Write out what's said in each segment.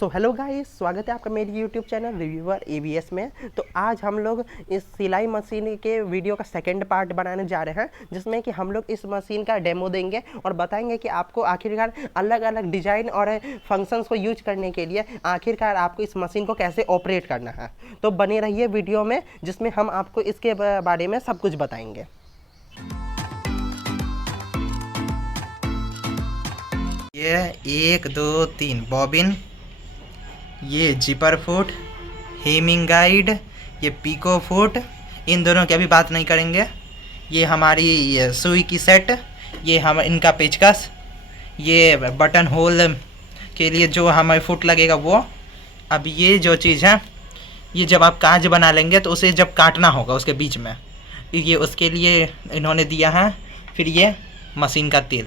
So hello guys, स्वागत है आपका मेरी यूट्यूब चैनल रिव्यूअर एबीएस में। तो आज हम लोग इस सिलाई मशीन के वीडियो का सेकंड पार्ट बनाने जा रहे हैं, जिसमें कि हम लोग इस मशीन का डेमो देंगे और बताएंगे कि आपको आखिरकार अलग अलग डिज़ाइन और फंक्शंस को यूज करने के लिए आखिरकार आपको इस मशीन को कैसे ऑपरेट करना है। तो बने रहिए वीडियो में, जिसमें हम आपको इसके बारे में सब कुछ बताएंगे। ये 1 2 3 बॉबिन, ये जिपर फुट, हेमिंग गाइड, ये पीको फुट, इन दोनों की अभी बात नहीं करेंगे। ये हमारी सुई की सेट, ये हम इनका पेचकस, ये बटन होल के लिए जो हमारे फुट लगेगा वो। अब ये जो चीज़ है, ये जब आप कांच बना लेंगे तो उसे जब काटना होगा उसके बीच में, ये उसके लिए इन्होंने दिया है। फिर ये मशीन का तेल।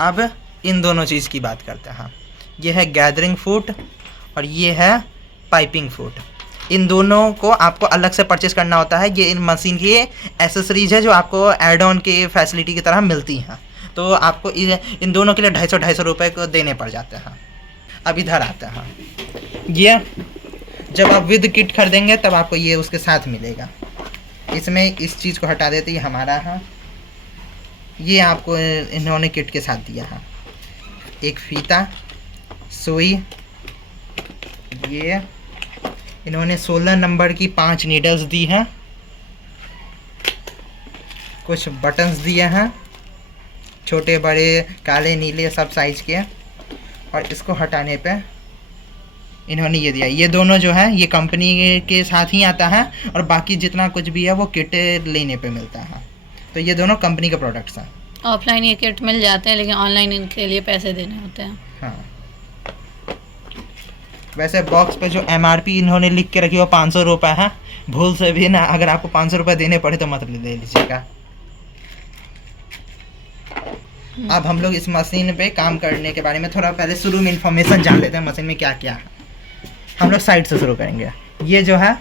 अब इन दोनों चीज़ की बात करते हैं। ये है गैदरिंग फुट और ये है पाइपिंग फुट। इन दोनों को आपको अलग से परचेस करना होता है। ये इन मशीन की एसेसरीज है जो आपको एड ऑन के फैसिलिटी की तरह मिलती हैं। तो आपको इन दोनों के लिए 250 रुपये को देने पड़ जाते हैं। अब इधर आते हैं, ये जब आप विद किट खरीदेंगे तब आपको ये उसके साथ मिलेगा। इसमें इस चीज़ को हटा देते, ये हमारा है, ये आपको इन्होंने किट के साथ दिया है। एक फीता, सुई, ये इन्होंने 16 नंबर की 5 नीडल्स दी हैं, कुछ बटन्स दिए हैं छोटे बड़े काले नीले सब साइज के। और इसको हटाने पे इन्होंने ये दिया। ये दोनों जो है ये कंपनी के साथ ही आता है और बाकी जितना कुछ भी है वो किट लेने पे मिलता है। तो ये दोनों कंपनी के प्रोडक्ट्स हैं। ऑफलाइन ये किट मिल जाते हैं, लेकिन ऑनलाइन इनके लिए पैसे देने होते हैं। हाँ, वैसे बॉक्स पे जो एमआरपी इन्होंने लिख के रखी है वो 500 रुपये है। भूल से भी ना अगर आपको 500 रुपये देने पड़े तो मत ले लीजिएगा। अब हम लोग इस मशीन पे काम करने के बारे में थोड़ा पहले शुरू में इंफॉर्मेशन जान लेते हैं मशीन में क्या क्या है। हम लोग साइड से शुरू करेंगे। ये जो है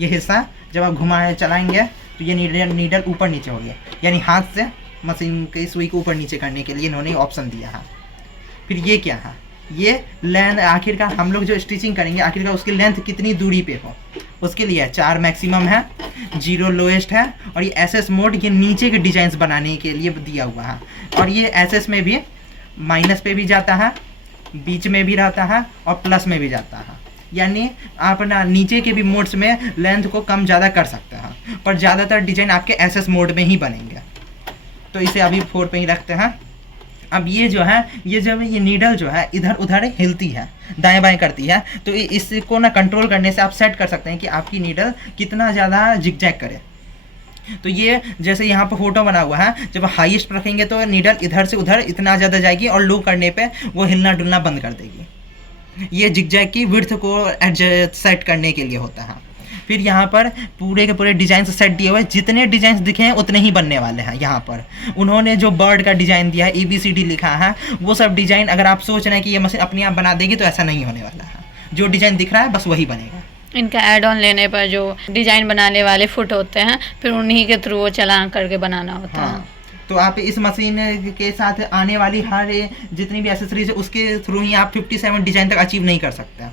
ये हिस्सा जब आप घुमाए चलाएंगे तो ये नीडल ऊपर नीचे हो गया, यानी हाथ से मशीन की सुई को ऊपर नीचे करने के लिए इन्होंने ऑप्शन दिया है। फिर ये क्या है, ये लेंथ आखिरकार हम लोग जो स्टिचिंग करेंगे आखिरकार उसकी लेंथ कितनी दूरी पे हो उसके लिए 4 मैक्सिमम है, 0 लोएस्ट है। और ये एसएस मोड ये नीचे के डिजाइन बनाने के लिए दिया हुआ है। और ये एसएस में भी माइनस पे भी जाता है, बीच में भी रहता है और प्लस में भी जाता है। यानी आप ना नीचे के भी मोड्स में लेंथ को कम ज़्यादा कर सकते हैं, पर ज़्यादातर डिजाइन आपके एसएस मोड में ही बनेंगे। तो इसे अभी 4 पे ही रखते हैं। अब ये जो है ये जब ये नीडल जो है इधर उधर हिलती है, दाएं बाएं करती है, तो इसको ना कंट्रोल करने से आप सेट कर सकते हैं कि आपकी नीडल कितना ज़्यादा जिगजैग करे। तो ये जैसे यहाँ पर फोटो बना हुआ है, जब हाईएस्ट रखेंगे तो नीडल इधर से उधर इतना ज़्यादा जाएगी और लो करने पे वो हिलना डुलना बंद कर देगी। ये जिगजैग की विड्थ को एडजस्ट सेट करने के लिए होता है। फिर यहाँ पर पूरे के पूरे डिज़ाइन सेट दिए हुए, जितने डिज़ाइन दिखे हैं उतने ही बनने वाले हैं। यहाँ पर उन्होंने जो बर्ड का डिज़ाइन दिया है, ABCD लिखा है, वो सब डिज़ाइन अगर आप सोच रहे हैं कि ये मशीन अपने आप बना देगी तो ऐसा नहीं होने वाला है। जो डिज़ाइन दिख रहा है बस वही बनेगा। इनका एड ऑन लेने पर जो डिजाइन बनाने वाले फुट होते हैं, फिर उन्हीं के थ्रू वो चलान करके बनाना होता है। तो आप इस मशीन के साथ आने वाली हर जितनी भी एसेसरीज है उसके थ्रू ही आप 57 डिज़ाइन तक अचीव नहीं कर सकते।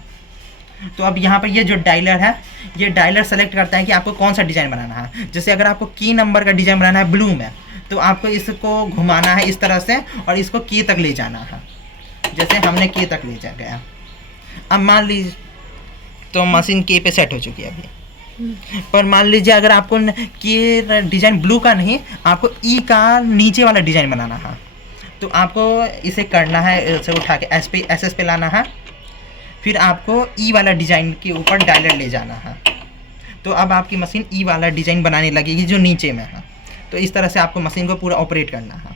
तो अब यहाँ पर ये जो डायलर है, ये डायलर सेलेक्ट करता है कि आपको कौन सा डिज़ाइन बनाना है। जैसे अगर आपको की नंबर का डिज़ाइन बनाना है ब्लू में, तो आपको इसको घुमाना है इस तरह से और इसको की तक ले जाना है। जैसे हमने की तक ले जा गया। अब मान लीजिए तो मशीन के पे सेट हो चुकी है अभी, पर मान लीजिए अगर आपको के डिज़ाइन ब्लू का नहीं, आपको ई का नीचे वाला डिज़ाइन बनाना है, तो आपको इसे करना है, इसे उठा के एस पे लाना है। फिर आपको ई वाला डिज़ाइन के ऊपर डायलर ले जाना है। तो अब आपकी मशीन ई वाला डिज़ाइन बनाने लगेगी जो नीचे में है। तो इस तरह से आपको मशीन को पूरा ऑपरेट करना है।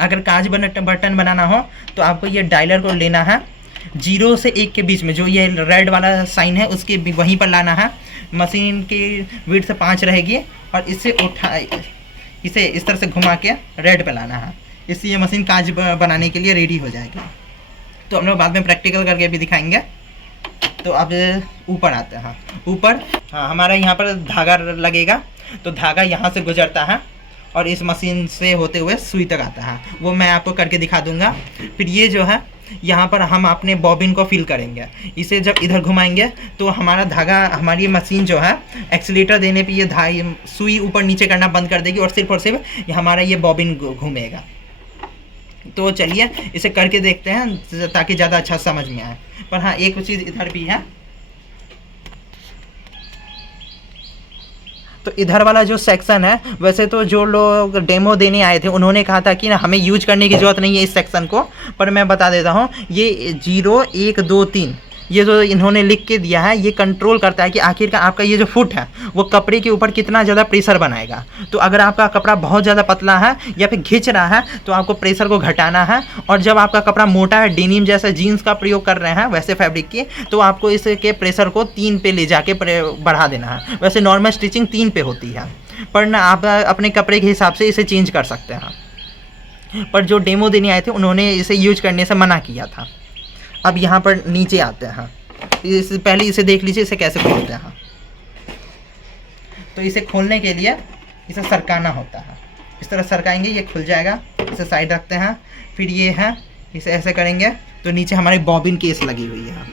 अगर कांच बटन बनाना हो तो आपको ये डायलर को लेना है 0 से 1 के बीच में, जो ये रेड वाला साइन है उसके वहीं पर लाना है। मशीन की विड्थ से 5 रहेगी और इसे इसे इस तरह से घुमा के रेड पे लाना है। इससे ये मशीन कांच बनाने के लिए रेडी हो जाएगी। तो हम लोग बाद में प्रैक्टिकल करके भी दिखाएंगे। तो अब ऊपर आते हैं। ऊपर हाँ, हमारा यहाँ पर धागा लगेगा। तो धागा यहाँ से गुजरता है और इस मशीन से होते हुए सुई तक आता है, वो मैं आपको करके दिखा दूंगा। फिर ये जो है यहाँ पर हम अपने बॉबिन को फिल करेंगे। इसे जब इधर घुमाएंगे तो हमारा धागा, हमारी मशीन जो है एक्सीलेटर देने पे ये सुई ऊपर नीचे करना बंद कर देगी और सिर्फ हमारा ये बॉबिन घूमेगा। तो चलिए इसे करके देखते हैं ताकि ज़्यादा अच्छा समझ में आए। पर हाँ, एक चीज़ इधर भी है। तो इधर वाला जो सेक्शन है, वैसे तो जो लोग डेमो देने आए थे उन्होंने कहा था कि ना हमें यूज करने की ज़रूरत नहीं है इस सेक्शन को, पर मैं बता देता हूँ। ये 0 1 2 3 ये जो इन्होंने लिख के दिया है, ये कंट्रोल करता है कि आखिरकार आपका ये जो फुट है वो कपड़े के ऊपर कितना ज़्यादा प्रेशर बनाएगा। तो अगर आपका कपड़ा बहुत ज़्यादा पतला है या फिर खिंच रहा है तो आपको प्रेशर को घटाना है, और जब आपका कपड़ा मोटा है, डेनिम जैसा जीन्स का प्रयोग कर रहे हैं वैसे फैब्रिक की, तो आपको इसके प्रेशर को 3 पे ले जाके बढ़ा देना है। वैसे नॉर्मल स्टिचिंग 3 पे होती है, पर ना आप अपने कपड़े के हिसाब से इसे चेंज कर सकते हैं। पर जो डेमो देने आए थे उन्होंने इसे यूज करने से मना किया था। अब यहाँ पर नीचे आते हैं, पहले इसे देख लीजिए इसे कैसे खोलते हैं। तो इसे खोलने के लिए इसे सरकाना होता है, इस तरह सरकाएंगे ये खुल जाएगा। इसे साइड रखते हैं, फिर ये है, इसे ऐसे करेंगे तो नीचे हमारी बॉबिन केस लगी हुई है।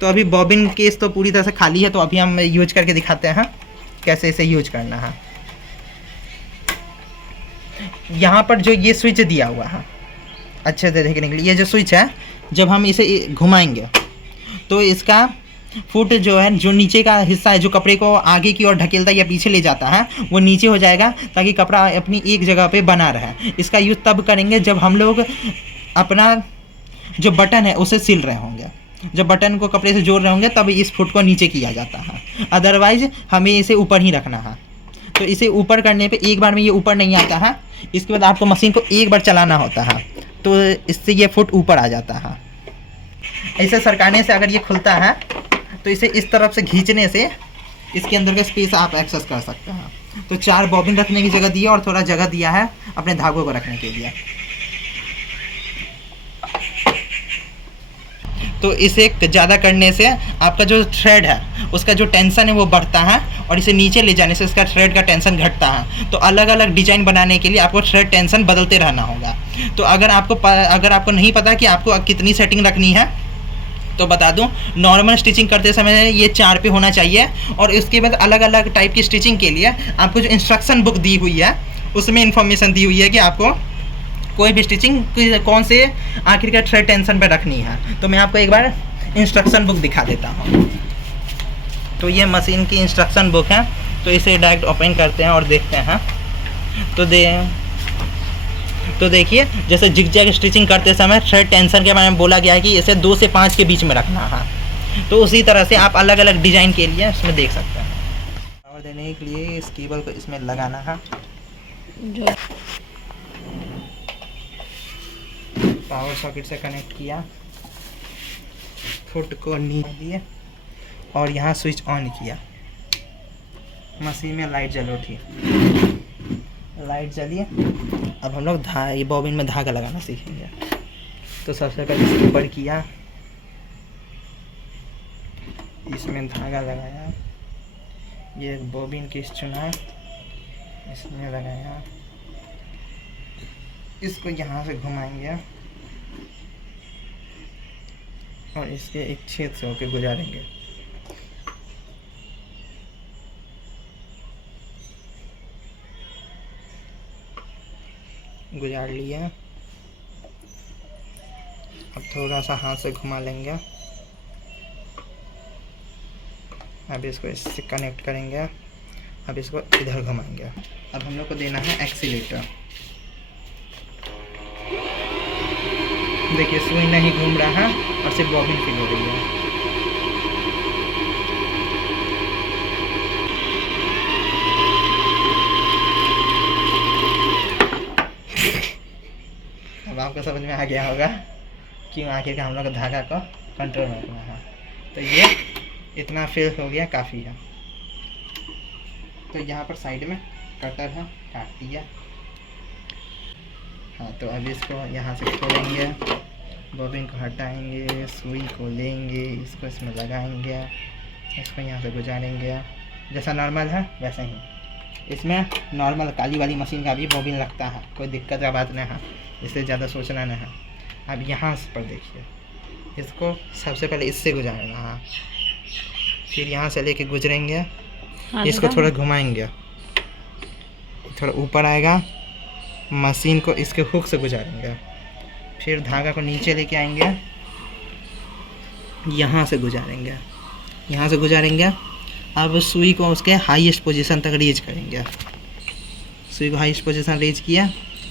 तो अभी बॉबिन केस तो पूरी तरह से खाली है, तो अभी हम यूज करके दिखाते हैं कैसे इसे यूज करना है। यहाँ पर जो ये स्विच दिया हुआ है अच्छे से देखने के लिए, ये जो स्विच है जब हम इसे घुमाएंगे तो इसका फुट जो है, जो नीचे का हिस्सा है जो कपड़े को आगे की ओर ढकेलता या पीछे ले जाता है, वो नीचे हो जाएगा ताकि कपड़ा अपनी एक जगह पे बना रहे। इसका यूज़ तब करेंगे जब हम लोग अपना जो बटन है उसे सिल रहे होंगे। जब बटन को कपड़े से जोड़ रहे होंगे तब इस फुट को नीचे किया जाता है, अदरवाइज हमें इसे ऊपर ही रखना है। तो इसे ऊपर करने पे एक बार में ये ऊपर नहीं आता है, इसके बाद आपको मशीन को एक बार चलाना होता है, तो इससे ये फुट ऊपर आ जाता है। ऐसे सरकाने से अगर ये खुलता है तो इसे इस तरफ से खींचने से इसके अंदर का स्पेस आप एक्सेस कर सकते हैं। तो 4 बॉबिन रखने की जगह दी है और थोड़ा जगह दिया है अपने धागों को रखने के लिए। तो इसे ज़्यादा करने से आपका जो थ्रेड है उसका जो टेंशन है वो बढ़ता है, और इसे नीचे ले जाने से इसका थ्रेड का टेंशन घटता है। तो अलग अलग डिजाइन बनाने के लिए आपको थ्रेड टेंशन बदलते रहना होगा। तो अगर आपको नहीं पता कि आपको कितनी सेटिंग रखनी है तो बता दूं, नॉर्मल स्टिचिंग करते समय ये 4 पे होना चाहिए, और इसके बाद अलग अलग टाइप की स्टिचिंग के लिए आपको जो इंस्ट्रक्शन बुक दी हुई है उसमें इंफॉर्मेशन दी हुई है कि आपको कोई भी स्टिचिंग कौन से आखिरकार थ्रेड टेंशन पे रखनी है। तो मैं आपको एक बार इंस्ट्रक्शन बुक दिखा देता हूँ। तो ये मशीन की इंस्ट्रक्शन बुक है, तो इसे डायरेक्ट ओपन करते हैं और देखते हैं। तो देखिए, जैसे जिग-जैग स्टिचिंग करते समय थ्रेड टेंशन के बारे में बोला गया है कि इसे 2 से 5 के बीच में रखना है। तो उसी तरह से आप अलग अलग डिज़ाइन के लिए इसमें देख सकते हैं। पावर देने के लिए इस केबल को इसमें लगाना है, पावर सॉकेट से कनेक्ट किया, फुट को नीचे दिए और यहाँ स्विच ऑन किया। मशीन में लाइट जल उठी, लाइट जलिए। अब हम लोग ये बॉबिन में धागा लगाना सीखेंगे। तो सबसे पहले इसे ऊपर किया, इसमें धागा लगाया, ये बॉबिन किस चुना, इसमें लगाया, इसको यहाँ से घुमाएंगे और इसके एक छेद से होके गुजारेंगे। गुजार लिया। अब थोड़ा सा हाथ से घुमा लेंगे। अब इसको इससे कनेक्ट करेंगे। अब इसको इधर घुमाएंगे। अब हम लोग को देना है एक्सीलेटर। देखिए सुई नहीं घूम रहा है और सिर्फ बॉबिन फिल हो रही है। अब आपको समझ में आ गया होगा क्यों आखिर हम लोग धागा को कंट्रोल में रखना है। तो ये इतना फिल हो गया, काफ़ी है। तो यहाँ पर साइड में कटर है, काट दिया। हाँ, तो अब इसको यहाँ से खोलेंगे, बॉबिन को हटाएंगे, सुई को लेंगे, इसको इसमें लगाएंगे, इसको यहाँ से गुजारेंगे। जैसा नॉर्मल है वैसे ही इसमें नॉर्मल काली वाली मशीन का भी बॉबिन लगता है, कोई दिक्कत का बात नहीं है, इससे ज़्यादा सोचना नहीं है। अब यहाँ पर देखिए, इसको सबसे पहले इससे गुजारना है, फिर यहाँ से लेके गुजरेंगे, इसको थोड़ा घुमाएंगे, थोड़ा ऊपर आएगा, मशीन को इसके हुक से गुजारेंगे, फिर धागा को नीचे लेके आएंगे, यहाँ से गुजारेंगे, यहाँ से गुजारेंगे। अब सुई को उसके हाईएस्ट पोजीशन तक रीच करेंगे, सुई को हाईएस्ट पोजीशन रीच किया।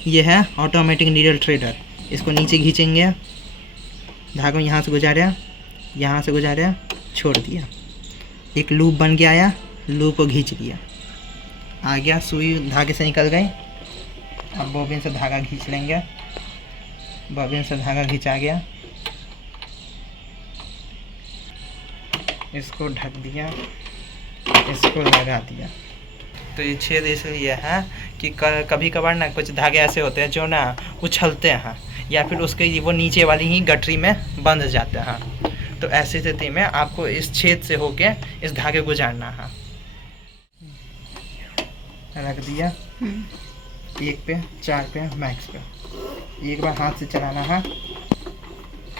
ये है ऑटोमेटिक नीडल थ्रेडर, इसको नीचे खींचेंगे, धागा यहाँ से गुजारा, यहाँ से गुजारा, छोड़ दिया, एक लूप बन के आया, लूप को खींच लिया, आ गया, सुई धागे से निकल गई। अब बॉबिन से धागा खींच लेंगे, बॉबिन से धागा खींचा गया, इसको ढक दिया, इसको लगा दिया। तो ये छेद इसलिए है कि कभी कभार ना कुछ धागे ऐसे होते हैं जो ना उछलते हैं, या फिर उसके वो नीचे वाली ही गठरी में बंध जाते हैं। तो ऐसी स्थिति में आपको इस छेद से होके इस धागे गुजारना है। रख दिया, 1 पे 4 पे मैक्स पे, एक बार हाथ से चलाना है,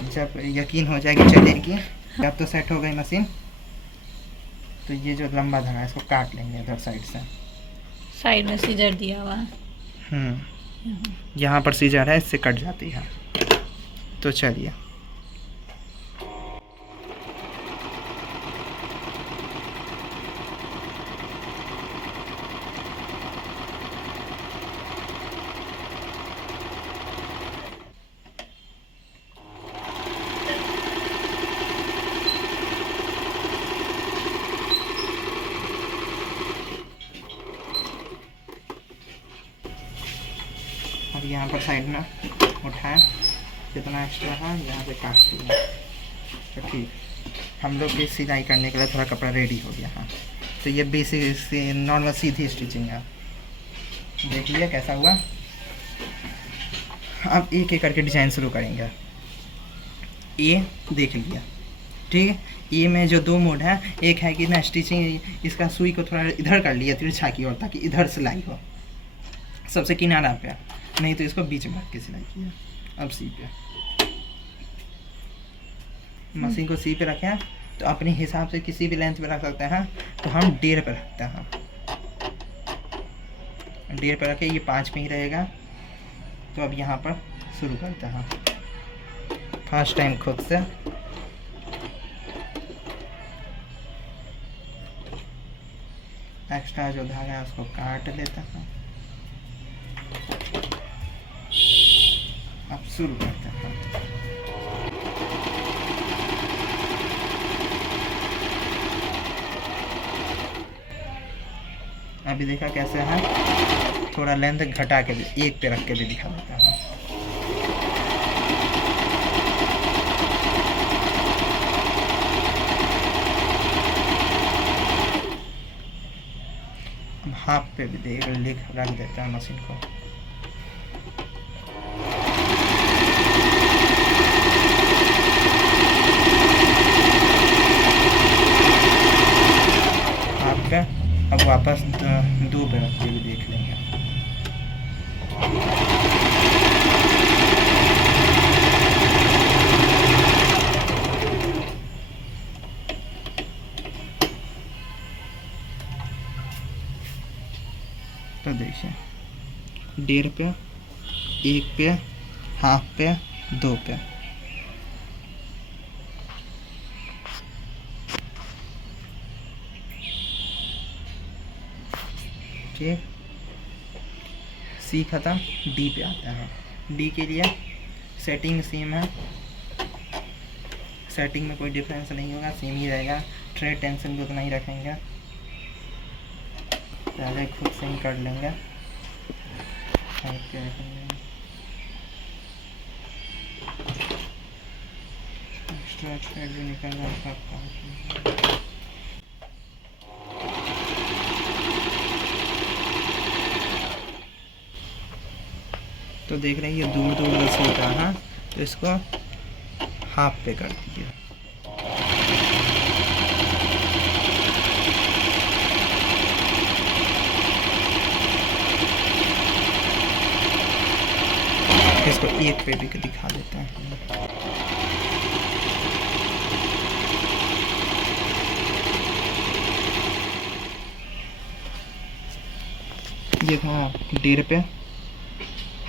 जब यकीन हो जाएगी चलेगी, अब तो सेट हो गई मशीन। तो ये जो लंबा धागा है इसको काट लेंगे इधर साइड में सीजर दिया हुआ है, यहाँ पर सीजर है, इससे कट जाती है। तो चलिए, अब यहाँ पर साइड में उठाएं, जितना एक्स्ट्रा है यहाँ से काट दिया। तो ठीक, हम लोग की सिलाई करने के लिए थोड़ा कपड़ा रेडी हो गया। हाँ, तो ये बेसिक नॉर्मल सीधी स्टिचिंग है, देख लिया कैसा हुआ। अब एक एक करके डिज़ाइन शुरू करेंगे। ये देख लिया, ठीक है। ये में जो 2 मोड है, एक है कि ना स्टिचिंग इसका सुई को थोड़ा इधर कर लिया तिरछा की ओर, ताकि इधर सिलाई हो सबसे किनारा पे, नहीं तो इसको बीच में रख के सिलाई किया। अब सी पे, मशीन को सी पे रखें तो अपने हिसाब से किसी भी लेंथ पे रख सकते हैं। तो हम 1.5 पे रखते हैं, 1.5 पे रखे, ये 5 पे ही रहेगा। तो अब यहाँ पर शुरू करते हैं, फर्स्ट टाइम खुद से। एक्स्ट्रा जो धागा है उसको काट लेते हैं। अब शुरू करते हैं। अभी देखा कैसे है, थोड़ा लेंथ घटा के भी 1 पे रख के भी दिखा देता है। अब हाफ पे भी रख देता है मशीन को। हाफ पे अब वापस 2 पे रख के भी देख लेंगे। तो देखिए, 1.5 पे, 1 पे, हाफ पे, 2 पे। ठीक, सी खत्म, डी पे आता है। डी के लिए सेटिंग सेम है, सेटिंग में कोई डिफरेंस नहीं होगा, सेम ही रहेगा। थ्रेड टेंशन भी उतना ही रखेंगे, पहले खुद से ही कर लेंगे। एक्स्ट्रा थ्रेड भी निकलना सब। तो देख रहे हैं ये दूर दूर से होता है, तो इसको हाफ पे कर दीजिए। इसको एक पे भी दिखा देते हैं। ये था 1.5 पे,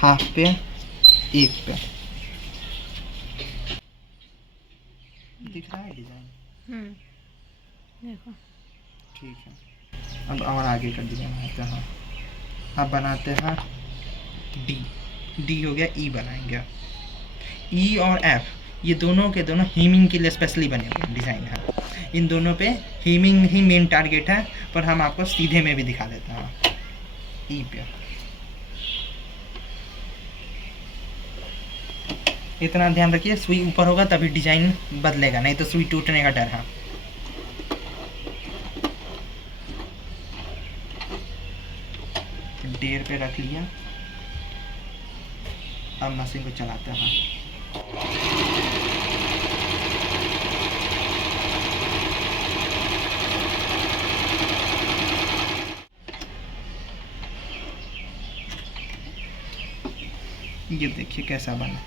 हाफ पे, 1 पे। दिख रहा है डिजाइन? देखो ठीक है, अब और आगे का डिजाइन बनाते हैं। अब बनाते हैं डी हो गया, ई बनाएंगे। ई और एफ ये दोनों के दोनों हीमिंग के लिए स्पेशली बने हुए डिज़ाइन है। इन दोनों पे हीमिंग ही मेन टारगेट है, पर हम आपको सीधे में भी दिखा देते हैं। ई पे इतना ध्यान रखिए, सुई ऊपर होगा तभी डिजाइन बदलेगा, नहीं तो सुई टूटने का डर है। डेढ़ पे रख लिया। अब मशीन को चलाते हैं। ये देखिए कैसा बना।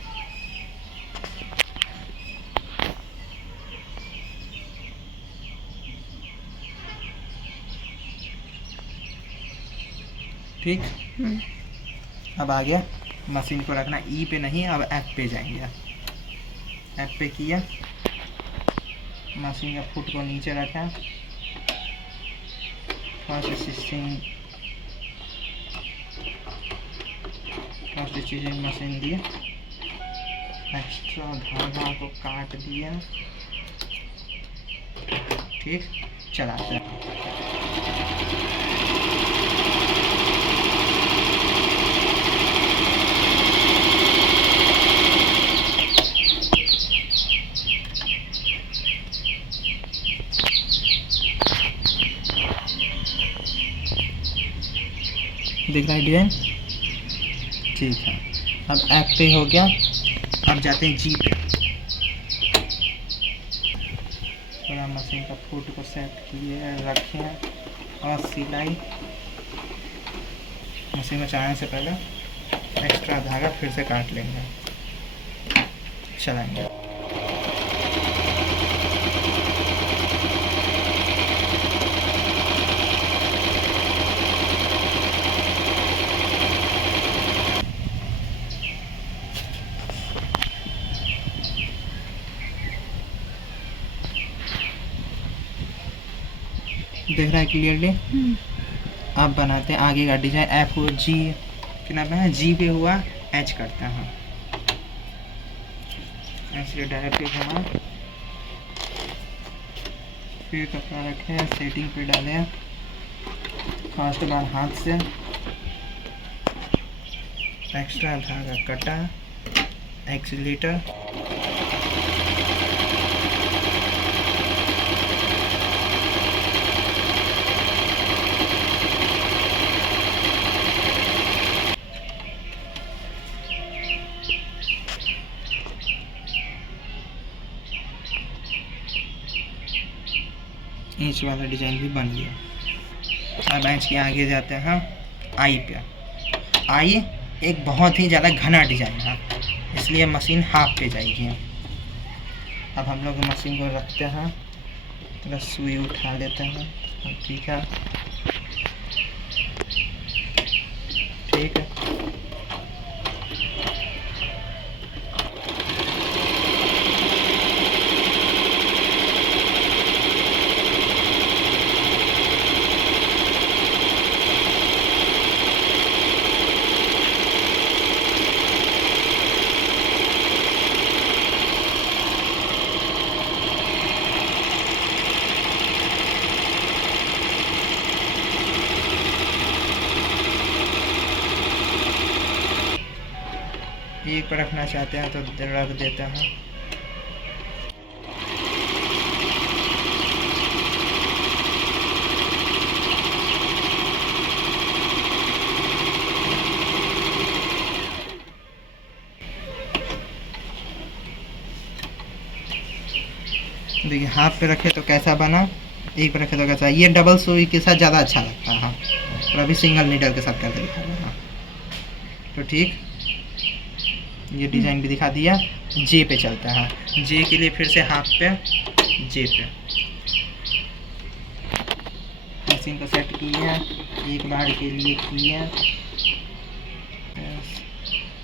ठीक। अब आ गया, मशीन को रखना ई पे नहीं, अब एफ पे जाएंगे। एफ पे किया, मशीन का फुट को नीचे रखा, फर्स्ट स्टिचिंग मशीन दिए, एक्स्ट्रा धागा को काट दिया। ठीक, चलाते हैं। दिख रहा है डिजाइन? ठीक है, अब एफ पे हो गया। अब जाते हैं जी पे। थोड़ा मशीन का फुट को सेट किए रखें और सिलाई मशीन में चलाने से पहले एक्स्ट्रा धागा फिर से काट लेंगे, चलाएंगे। देख रहा है क्लियरली? अब बनाते हैं आगे का डिजाइन। एफ को जी क्या नाम है, जी पे हुआ एच करते हैं। ऐसे डायरेक्टली घुमा, फिर कपड़ा रखें, सेटिंग पे डालें, फर्स्ट बार हाथ से एक्स्ट्रा धागा कटा, एक्सीलेटर, इंच वाला डिजाइन भी बन गया। अब इंच के आगे जाते हैं आई पे। आई एक बहुत ही ज़्यादा घना डिजाइन है, इसलिए मशीन हाफ पे जाएगी। अब हम लोग मशीन को रखते हैं, थोड़ा सुई उठा लेते हैं। ठीक है, ठीक है। एक पर रखना चाहते हैं तो रख देते हैं। देखिए हाथ पे रखे तो कैसा बना, एक पे रखे तो कैसा। ये डबल सुई के साथ ज़्यादा अच्छा लगता है। हाँ, और अभी सिंगल नीडल के साथ करके दिखा रहा हूँ। तो ठीक, ये डिज़ाइन भी दिखा दिया। जे पे चलता है, जे के लिए फिर से हाफ पे, जे पे मशीन को सेट किया, एक बार के लिए किया,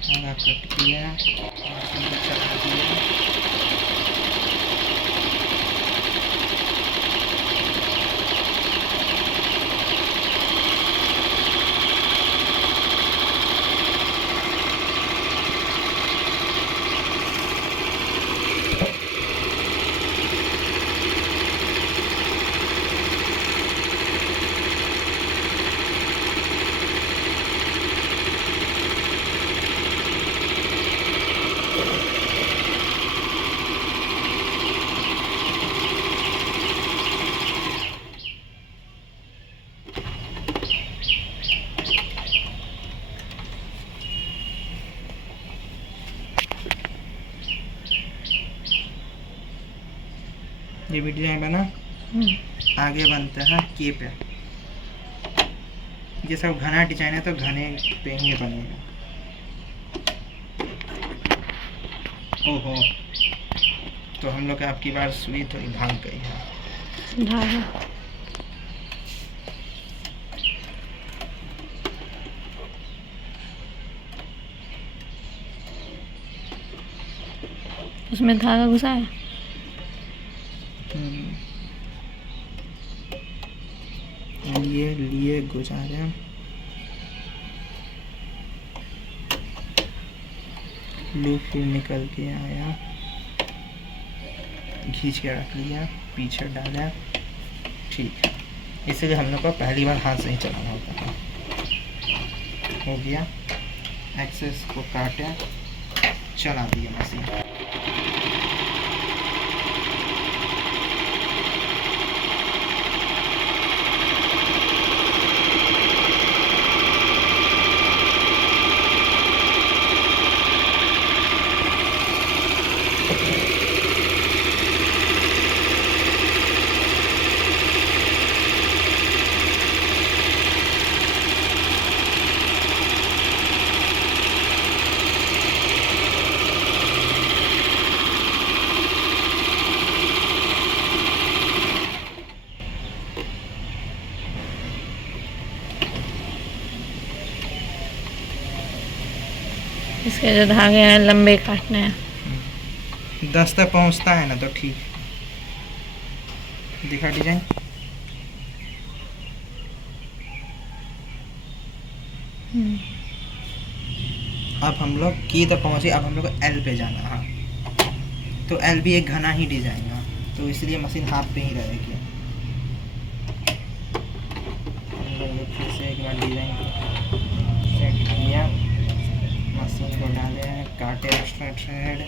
आधा कट किया, मशीन को चला दिया। ये भी डिजाइन बना। आगे बनता है के पे। ये सब घना डिजाइन है तो घने पे ही बनेगा। ओहो, तो हम लोग आपकी बार सुई थोड़ी भाग गई है। धागा उसमें धागा घुसा है। लिए गुजारे लूप फिर निकल के आया, खींच के रख लिया, पीछे डाला। ठीक है, इसलिए हम लोग को पहली बार हाथ से ही चलाना होता है। हो गया, एक्सेस को काटे, चला दिया मशीन। इसके जो धागे हैं लंबे काटने हैं। 10 तक पहुंचता है ना तो ठीक। दिखा डिजाइन। अब हम लोग की तक पहुंचे, अब हम लोग एल पे जाना है। तो एल भी एक घना ही डिजाइन है, तो इसलिए मशीन हाफ पे ही रहेगी। फिर से एक बार डिजाइन सेट किया, मशीन को डाले, काटे एक्स्ट्रा थ्रेड,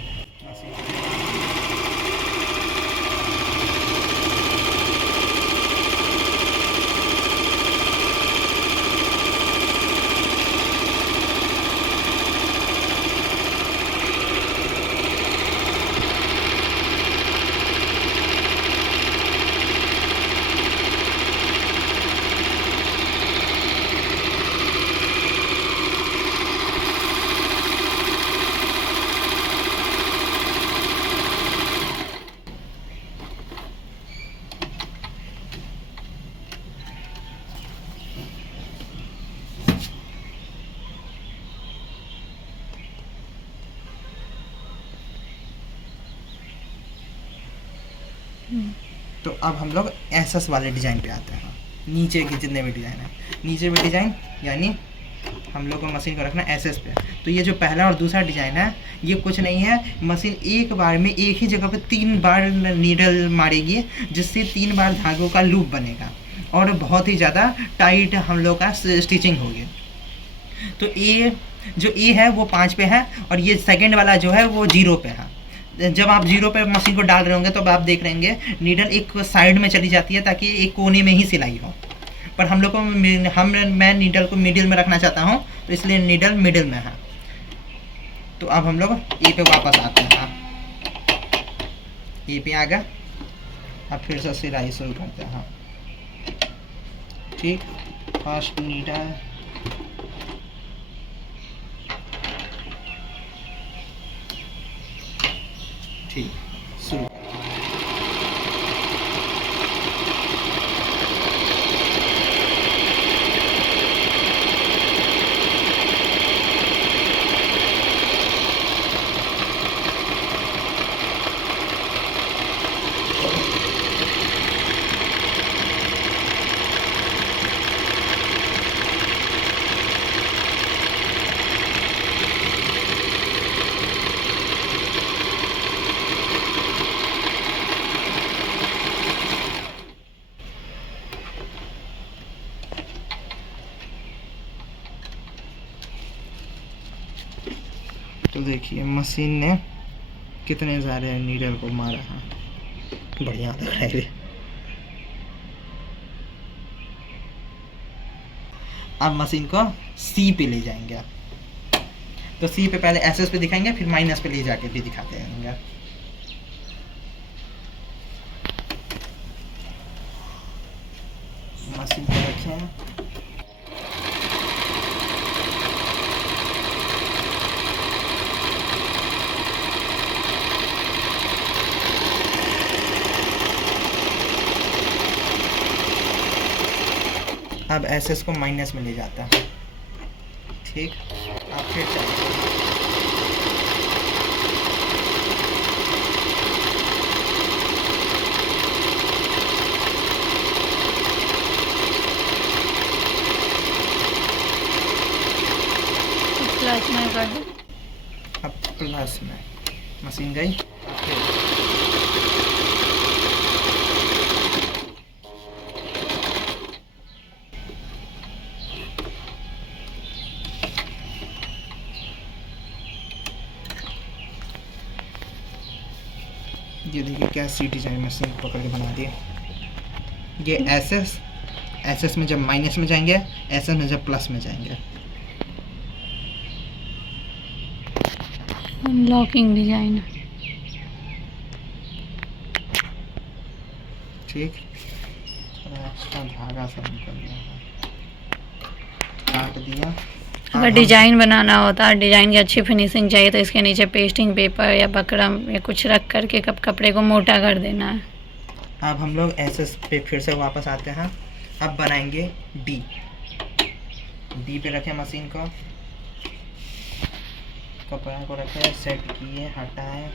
तो अब हम लोग एसएस वाले डिज़ाइन पे आते हैं। नीचे के जितने भी डिज़ाइन है, नीचे भी डिज़ाइन, यानी हम लोग को मशीन को रखना एसएस पे। तो ये जो पहला और दूसरा डिज़ाइन है, ये कुछ नहीं है, मशीन एक बार में एक ही जगह पे 3 बार नीडल मारेगी, जिससे 3 बार धागों का लूप बनेगा और बहुत ही ज़्यादा टाइट हम लोग का स्टिचिंग होगी। तो ये जो ए है वो 5 पे है और ये सेकेंड वाला जो है वो 0 पे है। जब आप 0 पे मशीन को डाल रहे होंगे तो आप देख रहेंगे नीडल एक साइड में चली जाती है ताकि एक कोने में ही सिलाई हो, पर हम लोग को मैं नीडल को मिडिल में रखना चाहता हूँ, तो इसलिए नीडल मिडिल में है। तो अब हम लोग ए पे वापस आते हैं। ए पे आ गया, अब फिर से सिलाई शुरू करते हैं। ठीक, फर्स्ट नीडल, ठीक, शुरू। तो देखिए मशीन ने कितने सारे नीडल को मारा है, बढ़िया लग रहा है ये। अब मशीन को सी पे ले जाएंगे, तो सी पे पहले एसएस पे दिखाएंगे, फिर माइनस पे ले जाके भी दिखाते हैं। मशीन पे रखें, अब एसएस को माइनस में ले जाता है। ठीक, अब फिर चलते हैं। प्लस में कर दो। अब प्लस में मशीन गई, अब फिर ये देखिए क्या सी डिजाइन मशीन पकड़ के बना दिए। ये एसएस, एसएस में जब माइनस में जाएंगे, एसएस में जब प्लस में जाएंगे। Locking design. ठीक, थोड़ा एक्स्ट्रा धागा सब निकल गया है, काट दिया। अगर डिजाइन बनाना होता है, डिजाइन की अच्छी फिनिशिंग चाहिए, तो इसके नीचे पेस्टिंग पेपर या बकरम या कुछ रख करके कपड़े को मोटा कर देना है। अब हम लोग एसएस पे फिर से वापस आते हैं। अब बनाएंगे डी। डी पे रखें मशीन को, कपड़ा को रखें, सेट किए, हटाएं,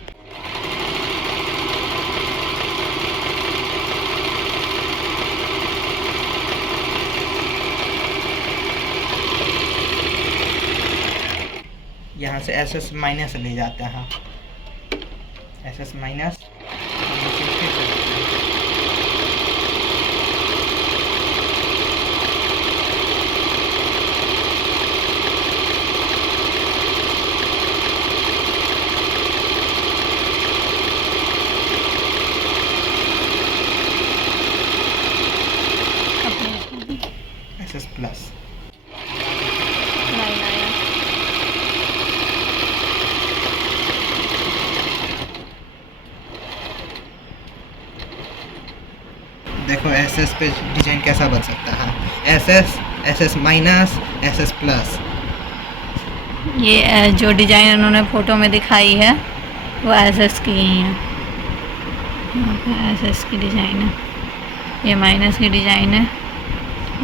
यहाँ से एसएस माइनस ले जाते हैं, SS minus, SS plus. Line आया। देखो एसएस पे डिजाइन कैसा बन सकता है, SS, SS minus, SS plus. ये जो डिजाइन उन्होंने फोटो में दिखाई है वो एसएस की ही है। एसएस की डिजाइन है, ये माइनस की डिजाइन है,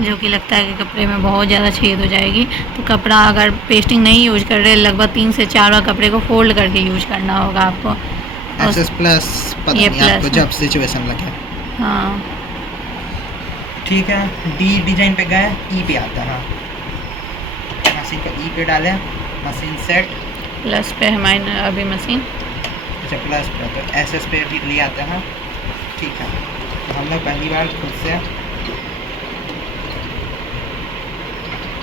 जो कि लगता है कि कपड़े में बहुत ज़्यादा छेद हो जाएगी। तो कपड़ा अगर पेस्टिंग नहीं यूज कर रहे, लगभग 3 से 4 बार कपड़े को फोल्ड करके यूज करना होगा आपको। एसएस प्लस पता ये नहीं आपको प्लस जब सिचुएशन लगे। हाँ, ठीक है, डी डिजाइन पे गए, ई पे आता है, मशीन को ई पे डालें, मशीन सेट, प्लस पे है माइनस अभी मशीन। अच्छा प्लस पे, तो एसएस पे भी ले आते हैं। ठीक है, तो हम लोग पहली बार खुद से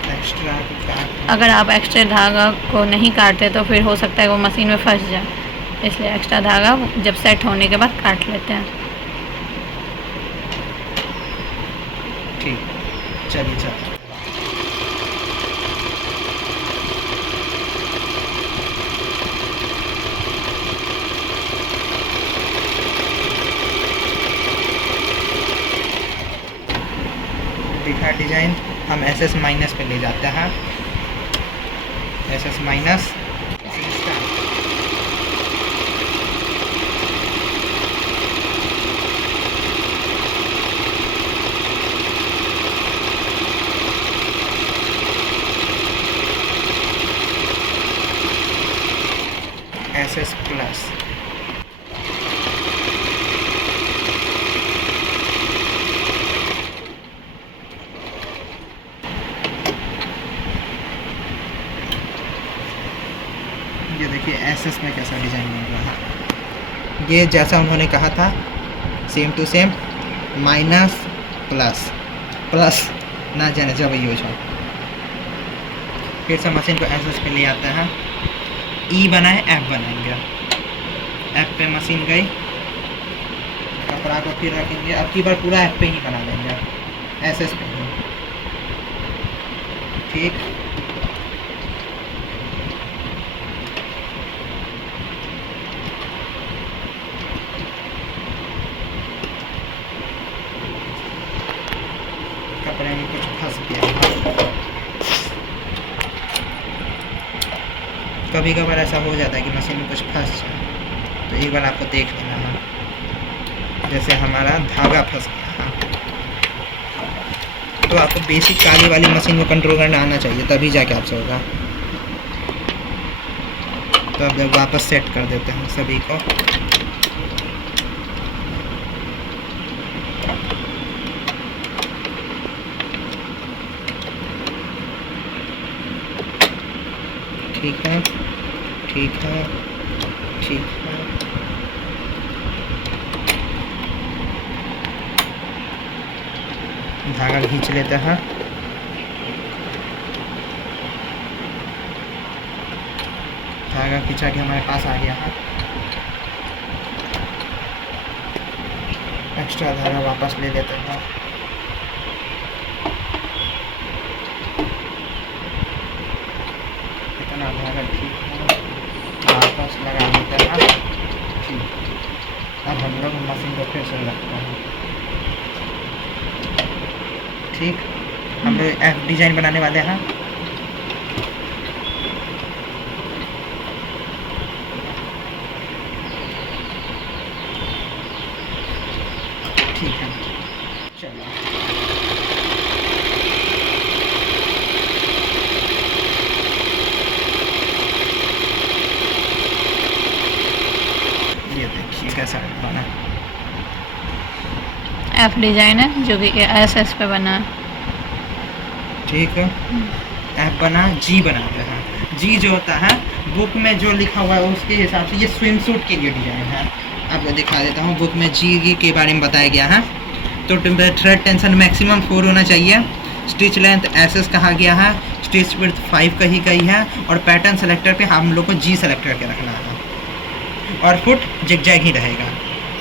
एक्स्ट्रा काट, अगर आप एक्स्ट्रा धागा को नहीं काटते तो फिर हो सकता है वो मशीन में फंस जाए, इसलिए एक्स्ट्रा धागा जब सेट होने के बाद काट लेते हैं। ठीक, चलिए चलिए। दिखा डिजाइन, हम एसएस माइनस पे ले जाते हैं, एसएस माइनस, एसएस में कैसा डिज़ाइन बन रहा है। ये जैसा उन्होंने कहा था same to same, minus plus plus ना जाने जब यूज हो। फिर से मशीन को एसएस पे ले आते हैं, ई बनाए एफ बनाएंगे, एफ पे मशीन गई, कपड़ा को फिर रखेंगे। अब की बार पूरा एफ पे ही बना देंगे, एसएस पे ही। ठीक, कपड़े में कुछ फंस गया। कभी कभार ऐसा हो जाता है कि मशीन में कुछ फंस जाए, तो एक बार आपको देख लेना है। जैसे हमारा धागा फंस गया है, तो आपको बेसिक काली वाली मशीन को कंट्रोल करना आना चाहिए, तभी जाके आपसे होगा। तो अब वापस सेट कर देते हैं सभी को। ठीक है, ठीक है, ठीक है। धागा खींच लेते हैं। धागा खींचा के हमारे पास आ गया है। एक्स्ट्रा धागा वापस ले लेते हैं। इतना धागा ठीक है, वापस लगा देते हैं। ठीक, अब हम लोग मशीन को फिर से रखते हैं। ठीक, हम लोग एफ डिज़ाइन बनाने वाले हैं। ठीक है, चलो ये देखिए कैसा बना। एफ डिज़ाइन है जो कि एसएस पे बना है। ठीक है, एफ बना, जी बनाते हैं। जी जो होता है बुक में जो लिखा हुआ है उसके हिसाब से ये स्विम सूट के लिए डिज़ाइन है। आपको दिखा देता हूँ, बुक में जी के बारे में बताया गया है। तो थ्रेड टेंशन मैक्सिमम 4 होना चाहिए। स्टिच लेंथ एसएस कहा गया है, स्टिच विड्थ 5 कही गई है, और पैटर्न सेलेक्टर पे हम लोग को जी सेलेक्ट करके रखना है, और फुट जिगजैग ही रहेगा।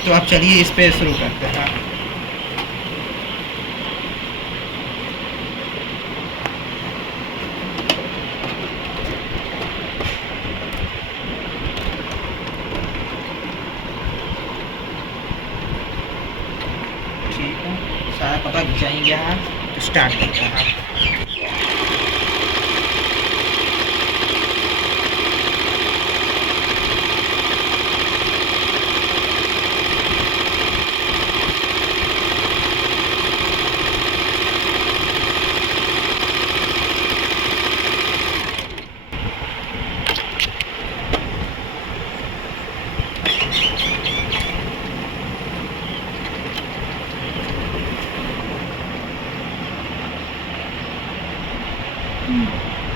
तो अब चलिए इस पे शुरू करते हैं। ठीक है, सारा कपड़ा घिंचाई गया है, तो स्टार्ट करते हैं।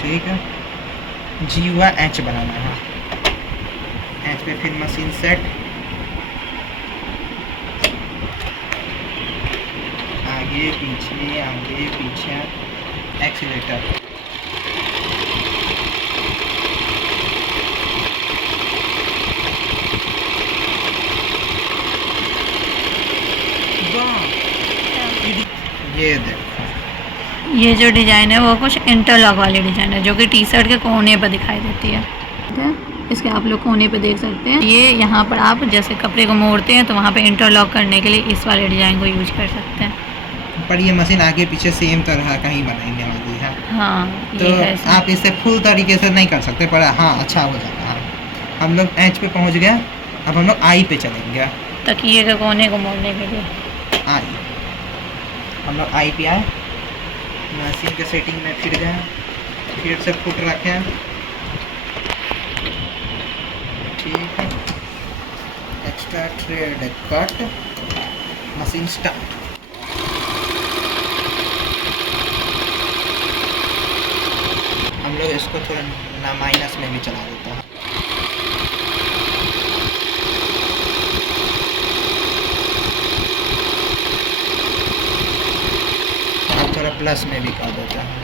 ठीक है, जी हुआ, एच बनाना है। एच पे फिर मशीन सेट, आगे पीछे एक्सीलेटर। ये देखो, ये जो डिज़ाइन है वो कुछ इंटरलॉक वाली डिज़ाइन है जो कि टी शर्ट के कोने पर दिखाई देती है। ठीक है, इसके आप लोग कोने पे देख सकते हैं। ये यहाँ पर आप जैसे कपड़े को मोड़ते हैं तो वहाँ पे इंटरलॉक करने के लिए इस वाले डिज़ाइन को यूज कर सकते हैं। पर ये मशीन आगे पीछे सेम तरह का ही बनाने वाली है। हाँ, तो ये है इसमें। आप इसे फुल तरीके से नहीं कर सकते, पर हाँ अच्छा हो जाता है। हम लोग एच पे पहुँच गए, अब हम लोग आई पे चलेंगे। तकिए के कोने को मोड़ने के लिए। आई, हम लोग आई पे आए, मशीन के सेटिंग में फिर गए, फिर से फुट रखें। ठीक है, extra thread cut, machine start. हम लोग इसको थोड़ा ना माइनस में भी चला देते हैं। प्लस में भी कर देते हैं।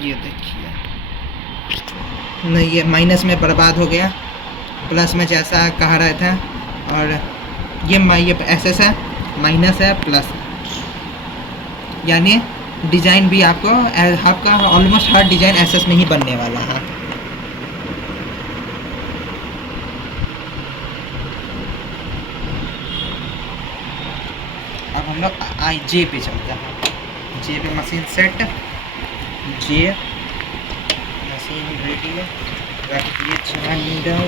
ये देखिए, नहीं ये माइनस में बर्बाद हो गया, प्लस में जैसा कहा रहे थे। और ये एसएस है, माइनस है, प्लस है, यानी डिज़ाइन भी आपका ऑलमोस्ट हर डिज़ाइन एसएस में ही बनने वाला है। अब हम लोग जे पे चलते हैं। जे पे मशीन सेट, जे मशीन रेडी है, रख दिए 4 नीडल।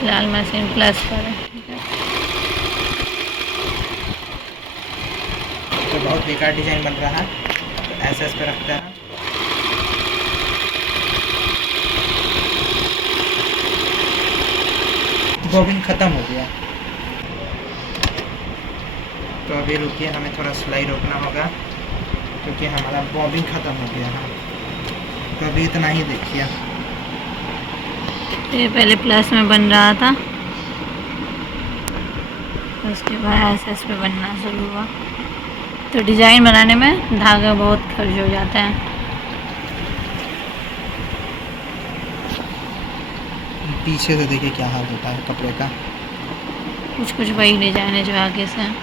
फिलहाल मशीन प्लस पर है। तो बहुत बेकार डिज़ाइन बन रहा है, तो एसएस पे रखते हैं। बॉबिन ख़त्म हो गया, तो अभी रुकिए, हमें थोड़ा सिलाई रोकना होगा क्योंकि हमारा बॉबिन ख़त्म हो गया है। तो अभी इतना ही देखिए। ये पहले प्लस में बन रहा था, उसके बाद एसएस पे बनना शुरू हुआ। तो डिज़ाइन बनाने में धागा बहुत खर्च हो जाता है। पीछे से देखिए क्या हाल होता है कपड़े का। कुछ कुछ वही डिजाइन है जो आगे से है।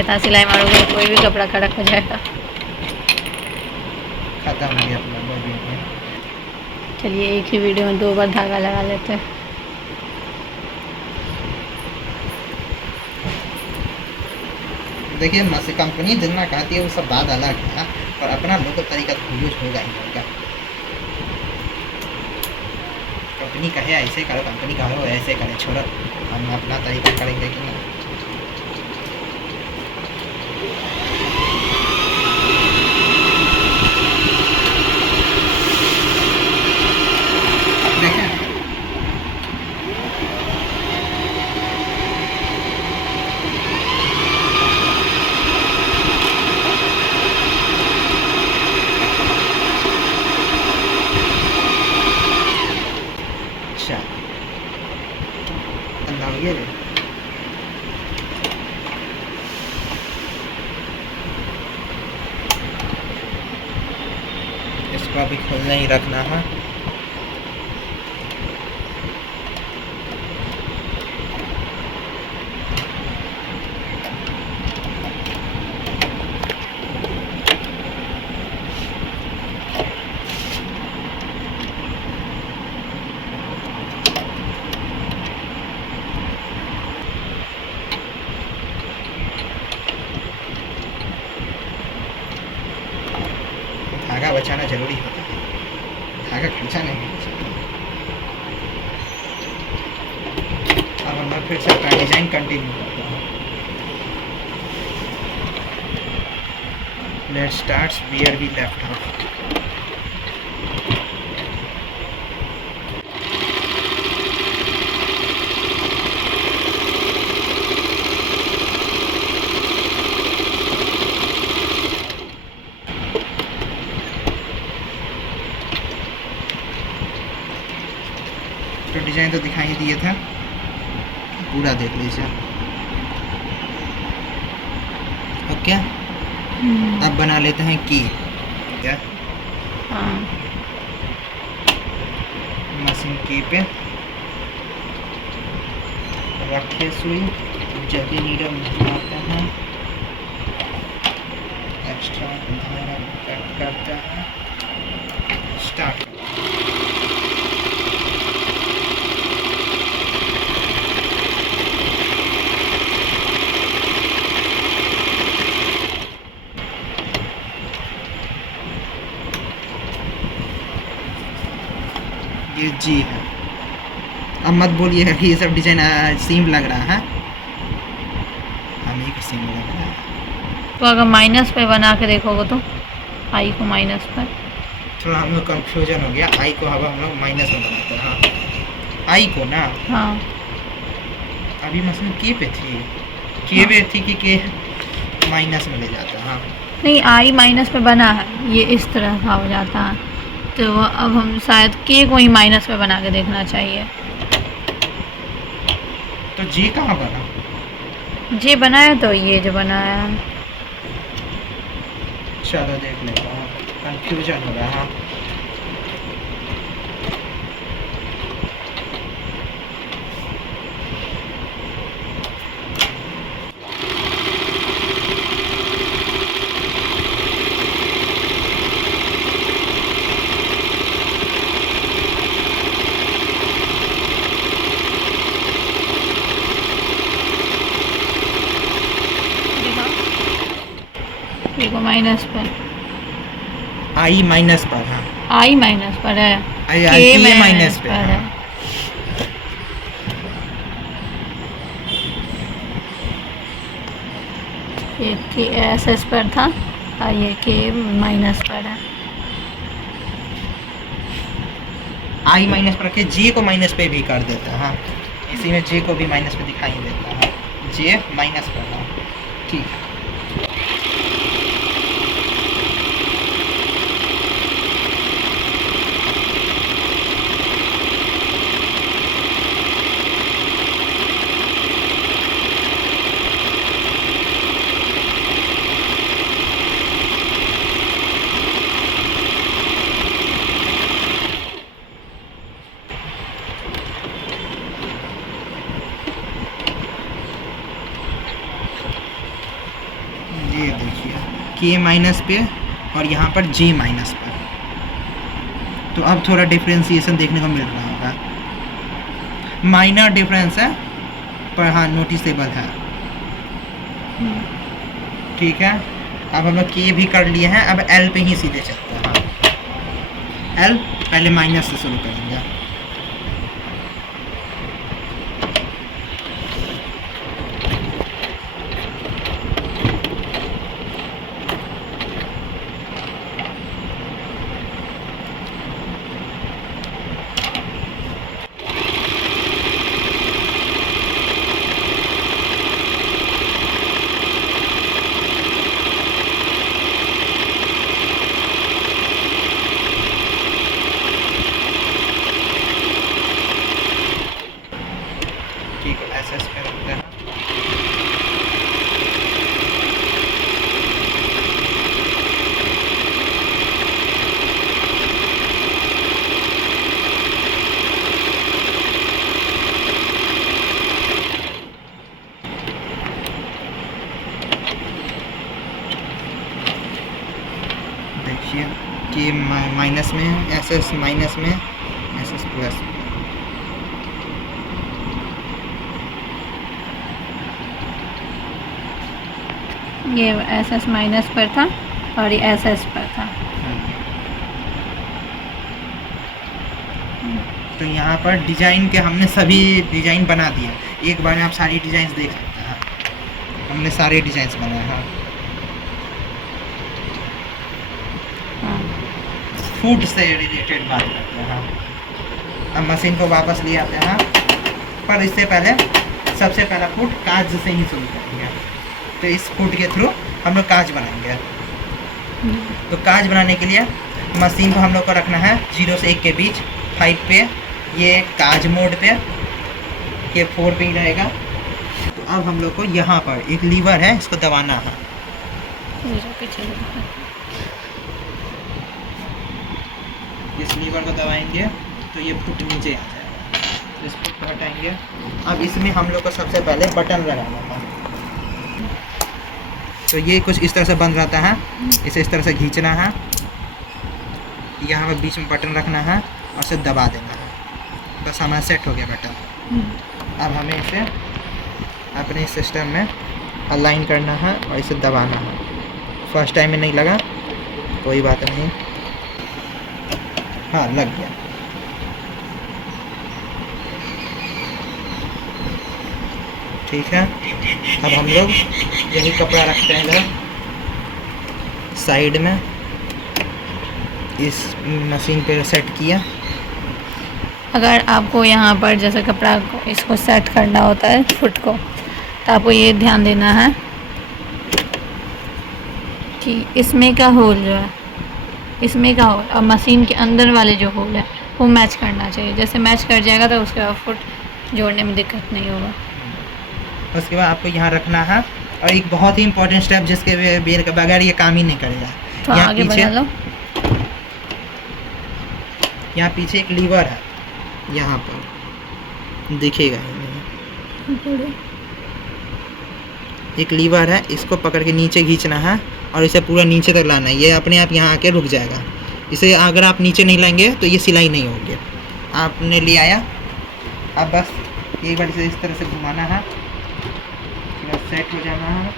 इतना सिलाई मारोगे तो कोई भी कपड़ा कड़क हो जाएगा। ख़त्म हो गया अपना बॉबिन। चलिए एक ही वीडियो में 2 बार धागा लगा लेते हैं। देखिए कंपनी जितना कहती है वो सब बात अलग है, और अपना लोकल तरीका तो यूज होगा ही होगा। कंपनी कहे ऐसे करो, कंपनी कहो ऐसे करे, छोड़ो हम अपना तरीका करेंगे कि नहीं। देखें अच्छा अंदर हो गया। इसको अभी खोलना ही रखना है। धागा बचाना जरूरी होता है, धागा खर्चा नहीं होना चाहिए। अब हम लोग फिर से अपना डिजाइन कंटिन्यू करते हैं। Let's start where we left off. तो डिजाइन तो दिखाई दिए थे, पूरा देख लीजिए। ओके, अब बना लेते हैं की। क्या हाँ, मशीन की पे रखे सुई, जल्दी नीडल मारते हैं, एक्स्ट्रा धागा कट करते हैं, स्टार्ट। ये जी है। अब मत बोलिएगा कि ये सब डिजाइन सेम लग रहा है, हम ही को सेम लग रहा है। तो अगर माइनस पे बना के देखोगे तो आई को माइनस पर, थोड़ा हम लोग कंफ्यूजन हो गया। आई को अब हम लोग माइनस में बनाते हैं। हाँ, आई को ना, हाँ अभी मशीन के पे थी, के पे थी कि के माइनस में ले जाता। हाँ नहीं, आई माइनस पे बना है, ये इस तरह का हो जाता है, तो अब हम शायद के को ही माइनस पे बना के देखना चाहिए। तो जी कहाँ बना? जे बनाया तो ये जो बनाया है। चलो देख लेता हूँ, कंफ्यूजन हो रहा है। हाँ के को माइनस पर, आई माइनस पर। हाँ आई माइनस पर है, आई के माइनस पे। है। हाँ ये के एस एस पर था और ये के माइनस पर है। आई माइनस पर के जे को माइनस पे भी कर देता है। हाँ इसी में जे को भी माइनस पे दिखाई देता है, जे माइनस पर। हाँ ठीक है। ये देखिए के माइनस पे और यहाँ पर जे माइनस पर, तो अब थोड़ा डिफ्रेंसिएशन देखने को मिल रहा होगा। माइनर डिफरेंस है पर हाँ नोटिसेबल है। ठीक है, अब हम लोग के भी कर लिए हैं, अब एल पे ही सीधे चलते हैं। हाँ एल पहले माइनस से शुरू करेंगे। ठीक है, एस पे रखते हैं। देखिए कि माइनस में, एस माइनस में, एस प्लस में। ये एस एस माइनस पर था और ये एस एस पर था। तो यहाँ पर डिजाइन के हमने सभी डिजाइन बना दिया। एक बार में आप सारी डिजाइन देख सकते हैं। हमने सारे डिजाइन बनाए हैं। फूड से रिलेटेड बात करते हैं। अब मशीन को वापस ले आते हैं, पर इससे पहले सबसे पहला फूड काज से ही शुरू करेंगे। तो इस फूड के थ्रू हम लोग काज बनाएंगे। तो काज बनाने के लिए मशीन को हम लोग को रखना है 0 से 1 के बीच, 5 पे, ये काज मोड पे, ये 4 पे ही रहेगा। तो अब हम लोग को यहाँ पर एक लीवर है, इसको दबाना है। इस लीवर को दबाएंगे तो ये फुट नीचे आ जाएगा। इस फुट को हटाएंगे। अब इसमें हम लोग को सबसे पहले बटन लगाना है। तो ये कुछ इस तरह से बंद रहता है, इसे इस तरह से खींचना है, यहाँ पर बीच में बटन रखना है और इसे दबा देना है। बस हमारा सेट हो गया बटन। अब हमें इसे अपने सिस्टम में अलाइन करना है और इसे दबाना है। फर्स्ट टाइम में नहीं लगा, कोई बात नहीं। हाँ, लग गया। ठीक है, अब हम लोग यही कपड़ा रखते हैं इधर साइड में, इस मशीन पे सेट किया। अगर आपको यहाँ पर जैसे कपड़ा को इसको सेट करना होता है फुट को, तो आपको ये ध्यान देना है कि इसमें का होल जो है, इसमें का होल और मशीन के अंदर वाले जो होल है वो मैच करना चाहिए। जैसे मैच कर जाएगा तो उसके बाद फुट जोड़ने में दिक्कत नहीं होगा। उसके बाद आपको यहाँ रखना है, और एक बहुत ही इंपॉर्टेंट स्टेप जिसके बेर के बगैर ये काम ही नहीं करेगा। तो यहाँ आगे पीछे, बढ़ा लो। यहाँ पीछे एक लीवर है, यहाँ पर दिखेगा, एक लीवर है, इसको पकड़ के नीचे खींचना है और इसे पूरा नीचे तक लाना है। ये अपने आप यहाँ आके रुक जाएगा। इसे अगर आप नीचे नहीं लाएंगे तो ये सिलाई नहीं होगी। आपने ले आया, अब बस एक बार इसे इस तरह से घुमाना है, सेट हो जाना है।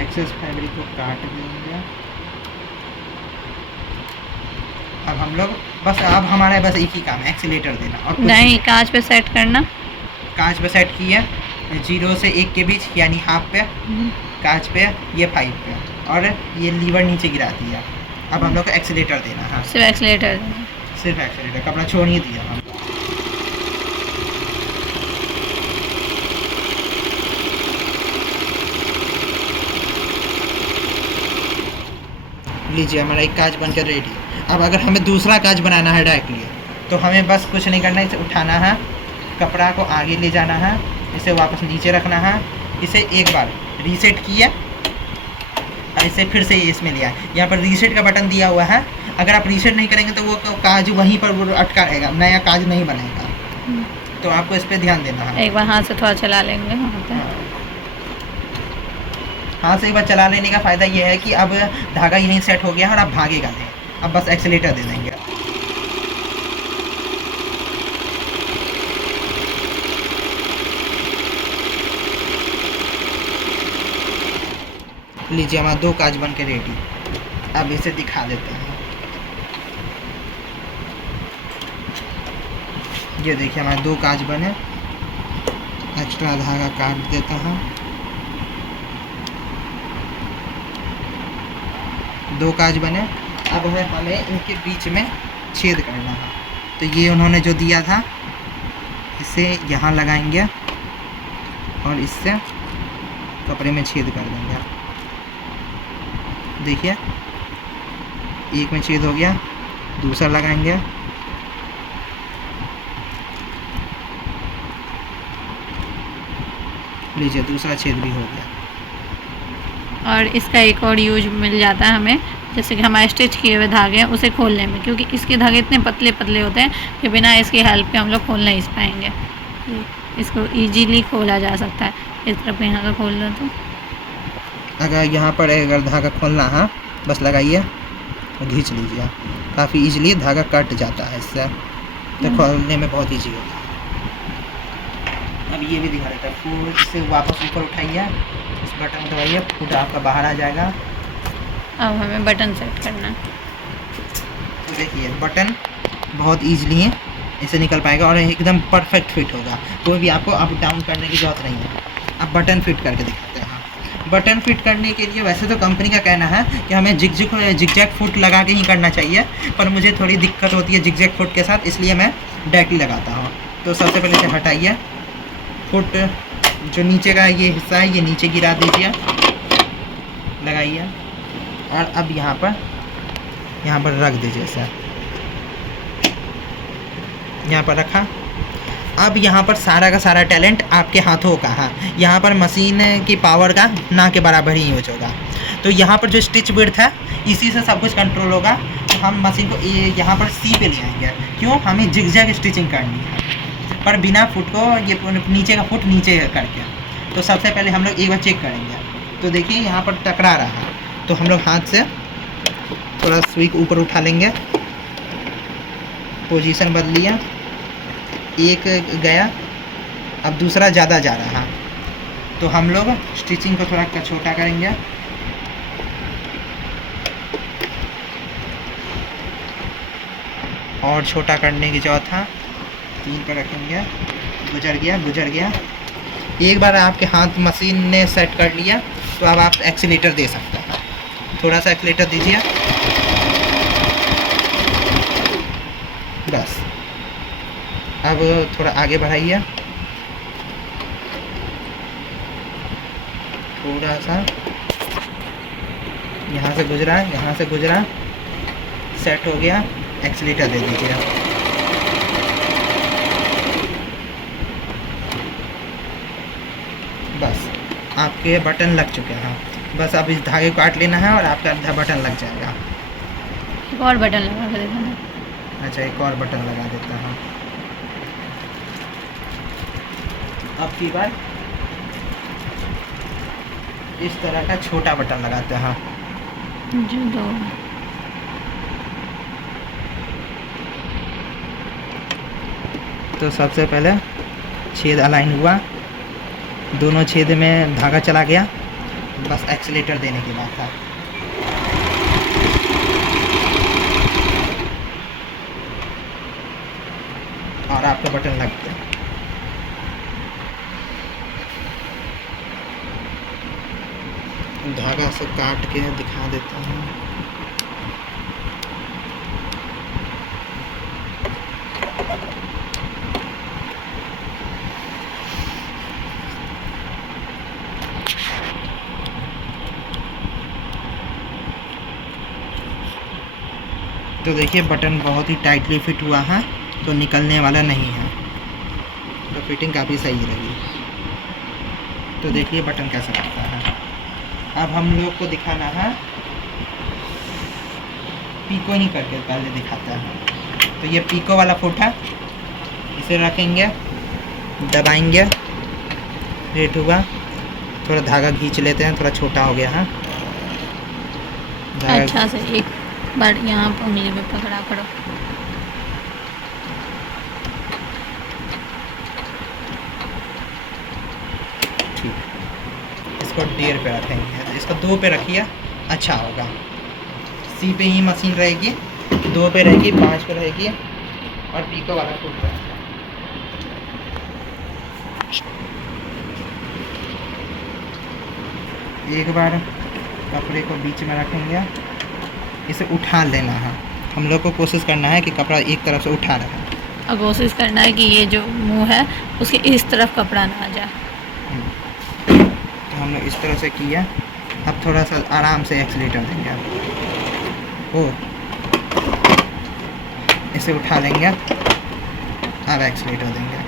एक्सेस फैब्रिक को काट देंगे। अब हम लोग बस, अब हमारा बस एक ही काम है, एक्सीलेटर देना। और नहीं, कांच पे सेट करना। कांच पे सेट किया 0 से 1 के बीच, यानी हाफ पे कांच पे, ये 5 पे, और ये लीवर नीचे गिरा दिया। अब हम लोग को एक्सीलेटर देना है, सिर्फ एक्सीलेटर देना। सिर्फ एक्सीलेटर, कपड़ा छोड़ ही दिया हम। लीजिए हमारा एक कांच बनकर रेडी है। अब अगर हमें दूसरा कांच बनाना है डायरेक्टली, तो हमें बस कुछ नहीं करना है, इसे उठाना है, कपड़ा को आगे ले जाना है, इसे वापस नीचे रखना है, इसे एक बार रीसेट किया और इसे फिर से इसमें लिया। यहाँ पर रीसेट का बटन दिया हुआ है। अगर आप रीसेट नहीं करेंगे तो वो काज वहीं पर वो अटका रहेगा, नया काज नहीं बनेगा। तो आपको इस पर ध्यान देना है। एक बार हाथ से थोड़ा चला लेंगे वहाँ पे। हाथ से एक बार चला लेने का फ़ायदा ये है कि अब धागा यहीं सेट हो गया है और अब भागेगा नहीं। अब बस एक्सीलेटर दे देंगे। लीजिए हमारा 2 काज बन के रेडी। अब इसे दिखा देते हैं। ये देखिए हमारे 2 काज बने। एक्स्ट्रा धागा काट देता हूँ। 2 काज बने। अब हमें इनके बीच में छेद करना है। तो ये उन्होंने जो दिया था, इसे यहाँ लगाएंगे और इससे कपड़े में छेद कर देंगे। देखिए एक में छेद हो गया, दूसरा लगाएंगे। लीजिए दूसरा छेद भी हो गया। और इसका एक और यूज मिल जाता है हमें, जैसे कि हमारे स्टिच किए हुए धागे हैं उसे खोलने में, क्योंकि इसके धागे इतने पतले पतले होते हैं कि बिना इसकी हेल्प के हम लोग खोल नहीं पाएंगे। इसको इजीली खोला जा सकता है। इस तरफ यहाँ का खोल लो। तो अगर यहाँ पर अगर धागा खोलना है, बस लगाइए और खींच लीजिए। काफ़ी इजीली धागा कट जाता है इससे, तो खोलने में बहुत ईजी होता है। अब ये भी दिखा देता है। फूट से वापस ऊपर उठाइए, इस बटन को दबाइए, फूट आपका बाहर आ जाएगा। अब हमें बटन सेट करना है। तो देखिए बटन बहुत ईजिली है, इसे निकल पाएगा और एकदम परफेक्ट फिट होगा। कोई भी आपको अप डाउन करने की ज़रूरत नहीं है। अब बटन फिट करके दिखाते हैं। बटन फिट करने के लिए वैसे तो कंपनी का कहना है कि हमें जिगजैग फुट लगा के ही करना चाहिए, पर मुझे थोड़ी दिक्कत होती है जिगजैग फुट के साथ, इसलिए मैं डायरेक्टली लगाता हूँ। तो सबसे पहले इसे हटाइए। फुट जो नीचे का ये हिस्सा है, ये नीचे गिरा दीजिए, लगाइए और अब यहाँ पर रख दीजिए। इसे यहाँ पर रखा। अब यहाँ पर सारा का सारा टैलेंट आपके हाथों का है। यहाँ पर मशीन की पावर का ना के बराबर ही यूज होगा। तो यहाँ पर जो स्टिच विड्थ है, इसी से सब कुछ कंट्रोल होगा। तो हम मशीन को यहाँ पर सी पे ले आएंगे। क्यों? हमें जिगजैग स्टिचिंग करनी है, पर बिना फुट को, ये नीचे का फुट नीचे करके। तो सबसे पहले हम लोग एक बार चेक करेंगे। तो देखिए यहाँ पर टकरा रहा है, तो हम लोग हाथ से थोड़ा स्विच ऊपर उठा लेंगे। पोजीशन बदलिए, एक गया, अब दूसरा ज़्यादा जा रहा। तो हम लोग स्टिचिंग को थोड़ा छोटा करेंगे। और छोटा करने की जरूरत है। 3 पर रखेंगे। गुजर गया। एक बार आपके हाथ मशीन ने सेट कर लिया, तो अब आप एक्सीलेटर दे सकते हैं। थोड़ा सा एक्सीलेटर दीजिए। बस अब थोड़ा आगे बढ़ाइए, थोड़ा सा यहाँ से गुजरा, यहाँ से गुजरा, सेट हो गया, एक्सीलेटर दे दीजिए। बस आपके बटन लग चुके हैं। बस अब इस धागे को काट लेना है और आपका आधा बटन लग जाएगा। एक और बटन लगा के देखना। अच्छा, एक और बटन लगा देता हूँ। अब की बार इस तरह का छोटा बटन लगाते हैं। जो दो तो सबसे पहले छेद अलाइन हुआ, दोनों छेद में धागा चला गया, बस एक्सीलेटर देने की बात था। और आपका बटन लग गया। धागा से काट के दिखा देता हूँ। तो देखिए बटन बहुत ही टाइटली फिट हुआ है, तो निकलने वाला नहीं है, तो फिटिंग काफ़ी सही रही। तो देखिए बटन कैसा लगता है। अब हम लोग को दिखाना है, पीको ही करके पहले दिखाता है। तो ये पीको वाला फुट है, इसे रखेंगे, दबाएंगे, रेट हुआ, थोड़ा धागा खींच लेते हैं, थोड़ा छोटा हो गया है धागा। अच्छा से एक बार यहाँ पर मुझे भी पकड़ा करो। ठीक, इसको 1.5 पे रखेंगे, इसको 2 पे रखिए, अच्छा होगा। सी पे ही मशीन रहेगी, 2 पे रहेगी, 5 पे रहेगी, और पीको वाला फुट रहेगा। एक बार कपड़े को बीच में रखेंगे, इसे उठा लेना है। हम लोग को कोशिश करना है कि कपड़ा एक तरफ से उठा रहे। और कोशिश करना है कि ये जो मुंह है उसके इस तरफ कपड़ा ना आ जाए। तो हम लोग इस तरह से किया। अब थोड़ा सा आराम से एक्सीलेटर देंगे, ओ इसे उठा लेंगे, अब एक्सीलेटर देंगे।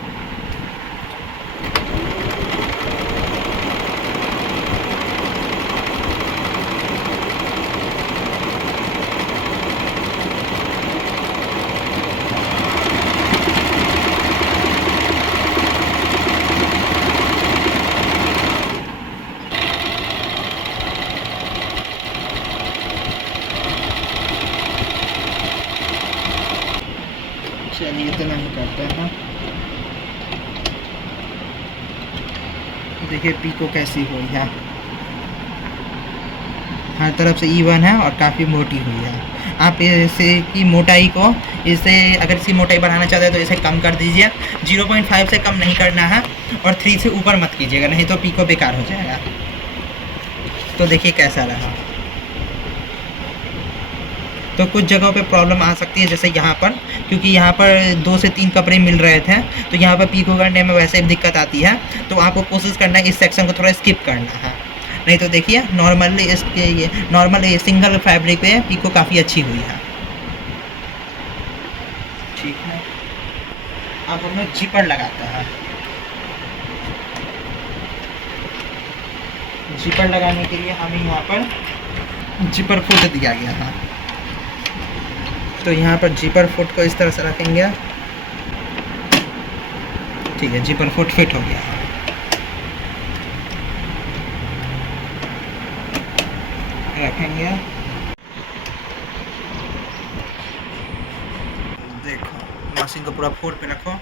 चलिए इतना ही करते हैं। देखिए पीको कैसी हुई है, हर तरफ से इवन है और काफ़ी मोटी हुई है। आप इसे की मोटाई को, इसे अगर इसकी मोटाई बढ़ाना चाहते हैं तो इसे कम कर दीजिए, 0.5 से कम नहीं करना है, और 3 से ऊपर मत कीजिएगा, नहीं तो पीको बेकार हो जाएगा। तो देखिए कैसा रहा। तो कुछ जगहों पे प्रॉब्लम आ सकती है, जैसे यहाँ पर, क्योंकि यहाँ पर 2 से 3 कपड़े मिल रहे थे, तो यहाँ पर पीको करने में वैसे दिक्कत आती है। तो आपको कोशिश करना है इस सेक्शन को थोड़ा स्किप करना है, नहीं तो देखिए नॉर्मली इसके ये नॉर्मल ये सिंगल फैब्रिक पे पीको काफ़ी अच्छी हुई है। ठीक है, अब हम लोग जिपर लगाते हैं। जिपर लगाने के लिए हमें यहाँ पर जिपर फुट दिया गया था, तो यहाँ पर जिपर फुट को इस तरह से रखेंगे। ठीक है, जिपर फुट फिट हो गया। रखेंगे, देखो मशीन को पूरा 4 पे रखो,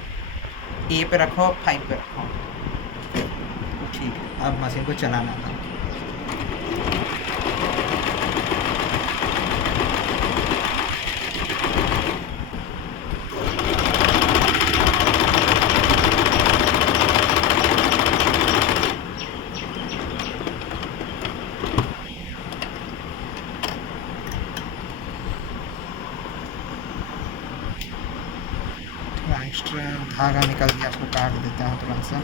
ए पे रखो, 5 पे रखो। ठीक है, अब मशीन को चलाना था। एक्स्ट्रा धागा निकल गया, उसको काट देते हैं थोड़ा सा।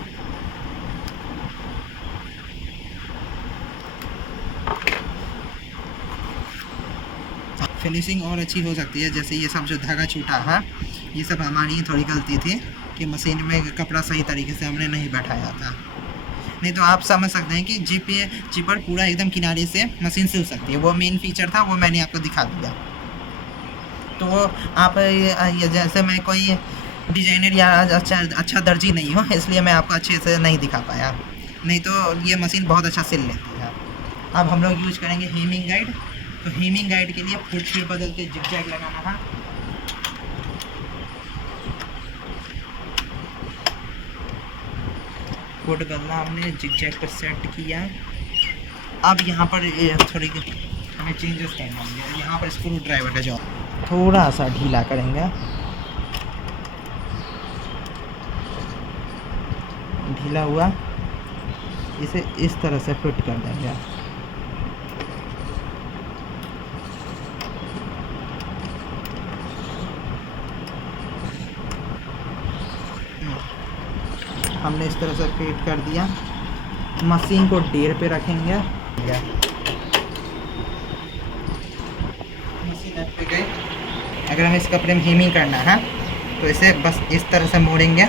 फिनिशिंग और अच्छी हो सकती है। जैसे ये सब जो धागा छूटा है, ये सब हमारी थोड़ी गलती थी कि मशीन में कपड़ा सही तरीके से हमने नहीं बैठाया था। नहीं तो आप समझ सकते हैं कि जिपर पूरा एकदम किनारे से मशीन सिल सकती है। वो मेन फीचर था, वो मैंने आपको दिखा दिया। तो आप ये जैसे मैं कोई डिजाइनर या अच्छा दर्जी नहीं हूँ, इसलिए मैं आपको अच्छे से नहीं दिखा पाया, नहीं तो ये मशीन बहुत अच्छा सिल लेती है। अब हम लोग यूज करेंगे हेमिंग गाइड। तो हेमिंग गाइड के लिए फुट फिर बदल के जिगजैग लगाना है। फुट बदला हमने, जिगजैग पर सेट किया। अब यहाँ पर थोड़ी हमें चेंजेस करना होंगे। यहाँ पर स्क्रू ड्राइवर का जॉब थोड़ा सा ढीला करेंगे, ढीला हुआ, इसे इस तरह से फिट कर देंगे। हमने इस तरह से फिट कर दिया। मशीन को 1.5 पे रखेंगे। मशीन ऐप पे गई। अगर हमें इस कपड़े में हेमिंग करना है तो इसे बस इस तरह से मोड़ेंगे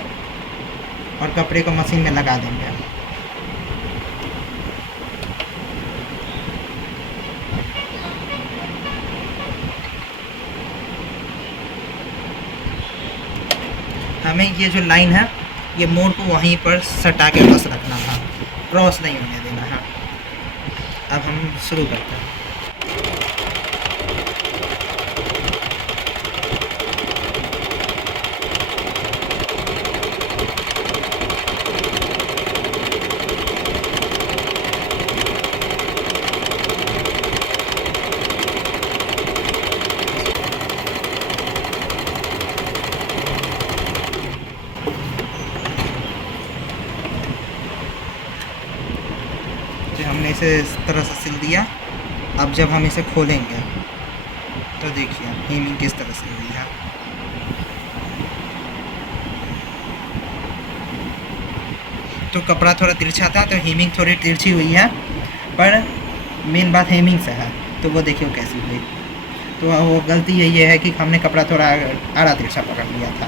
और कपड़े को मशीन में लगा देंगे। हमें ये जो लाइन है, ये मोड़ को वहीं पर सटा के बस रखना है, क्रॉस नहीं होने देना है। अब हम शुरू करते हैं। हमने इसे इस तरह से सिल दिया। अब जब हम इसे खोलेंगे तो देखिए हेमिंग किस तरह से हुई है। तो कपड़ा थोड़ा तिरछा था तो हेमिंग थोड़ी तिरछी हुई है, पर मेन बात हेमिंग से है। तो वो देखिए कैसी हुई। तो वो गलती यही है कि हमने कपड़ा थोड़ा आड़ा तिरछा पकड़ लिया था।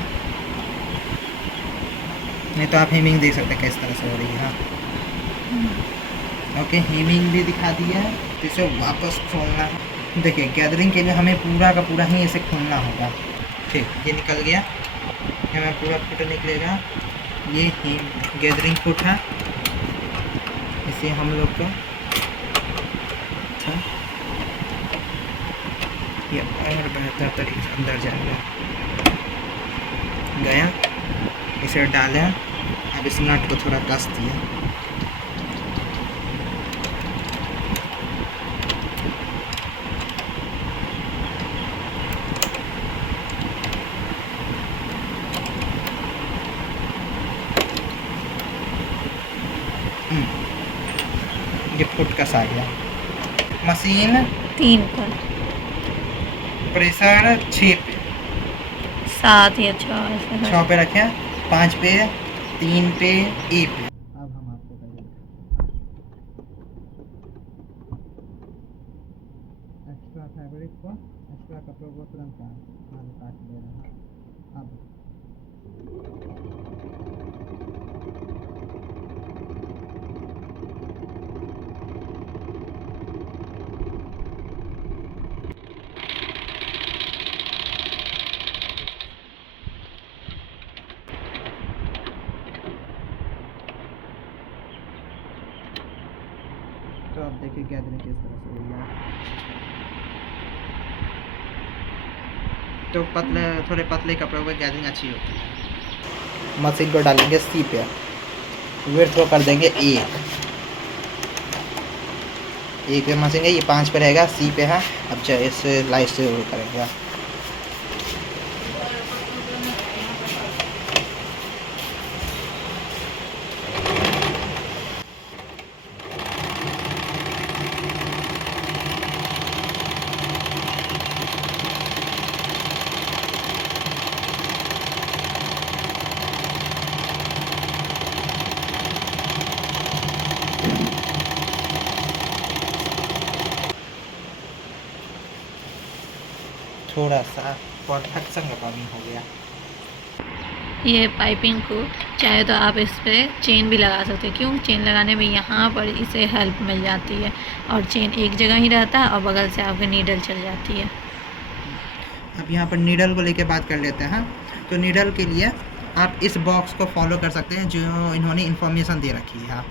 नहीं तो आप हेमिंग देख सकते हैं किस तरह से हो रही है। ओके, हेमिंग भी दिखा दिया है। तो इसे वापस खोलना है। देखिए गैदरिंग के लिए हमें पूरा का पूरा ही इसे खोलना होगा। ठीक, ये निकल गया। हमें पूरा फुट निकलेगा। ये गैदरिंग फुट है। इसे हम लोग को ये और बेहतर तरीके से अंदर जाएगा। गया, इसे डालें। अब इस नट को थोड़ा कस दिया। ये फुट कस आ गया। मशीन 3 पर, प्रेशर 6 पे, 7 या 6 6 पे रखें, 5 पे, 3 पे, ए पे। अब हम आपको एक्स्ट्रा फैब्रिक को, एक्स्ट्रा कपड़ों को तुरंत काट दे रहे हैं। अब तो अब देखिए गैदरिंग किस तरह से हुई है। तो थोड़े पतले कपड़ों पर गैदरिंग अच्छी होती है। मशीन को डालेंगे सी पे, विड्थ को कर देंगे 1 पे मशीन है। ये 5 पे रहेगा, सी पे है। अब इसे लाइट से करेंगे। थोड़ा सा परफेक्शन का कमी हो गया। ये पाइपिंग को चाहे तो आप इस पर चेन भी लगा सकते हैं। क्यों? चेन लगाने में यहाँ पर इसे हेल्प मिल जाती है और चेन एक जगह ही रहता है और बगल से आपकी नीडल चल जाती है। अब यहाँ पर नीडल को लेके बात कर लेते हैं। तो नीडल के लिए आप इस बॉक्स को फॉलो कर सकते हैं जो इन्होंने इन्फॉर्मेशन दे रखी है।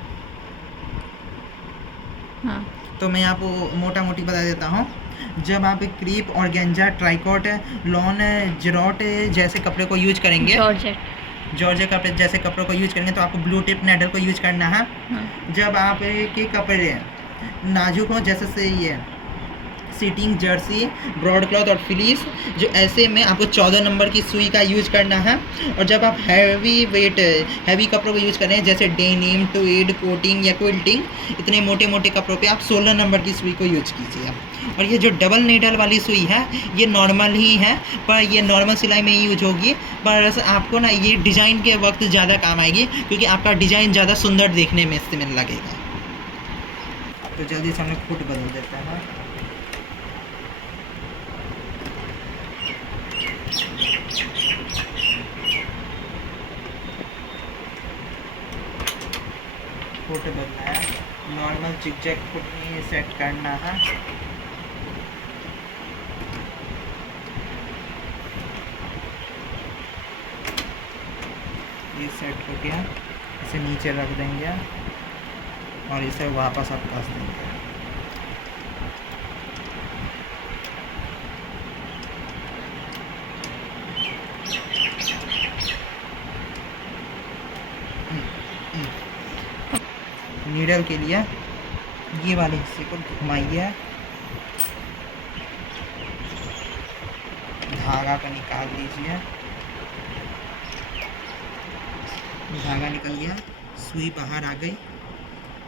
हाँ, तो मैं आपको मोटा मोटी बता देता हूँ। जब आप क्रीप, ऑर्गेंजा, ट्राइकॉट, लॉन, जरोट जैसे कपड़े को यूज करेंगे, जॉर्जेट कपड़े जैसे कपड़ों को यूज करेंगे तो आपको ब्लू टिप नेडल को यूज करना है। हाँ, जब आप के कपड़े नाजुक हों, जैसे से ये सीटिंग, जर्सी, ब्रॉड क्लॉथ और फ्लीस, जो ऐसे में आपको 14 नंबर की सुई का यूज करना है। और जब आप हैवी कपड़ों को यूज कर रहे हैं जैसे डेनिम, ट्वीड, कोटिंग या क्विल्टिंग, इतने मोटे मोटे कपड़ों पे आप 16 नंबर की सुई को यूज कीजिए। और ये जो डबल नीडल वाली सुई है ये नॉर्मल ही है, पर ये नॉर्मल सिलाई में ही यूज होगी, पर आपको ना ये डिज़ाइन के वक्त ज़्यादा काम आएगी क्योंकि आपका डिज़ाइन ज़्यादा सुंदर देखने में इससे में लगेगा। तो जल्दी से हम लोग फुट बदल देते हैं। फुट बदलना है, नॉर्मल जिगजैग फुट में सेट करना है। ये सेट हो गया, इसे नीचे रख देंगे और इसे वापस आप कस देंगे। नीडल के लिए ये वाले हिस्से को घुमाइए, धागा को निकाल दीजिए। धागा निकल गया, सुई बाहर आ गई।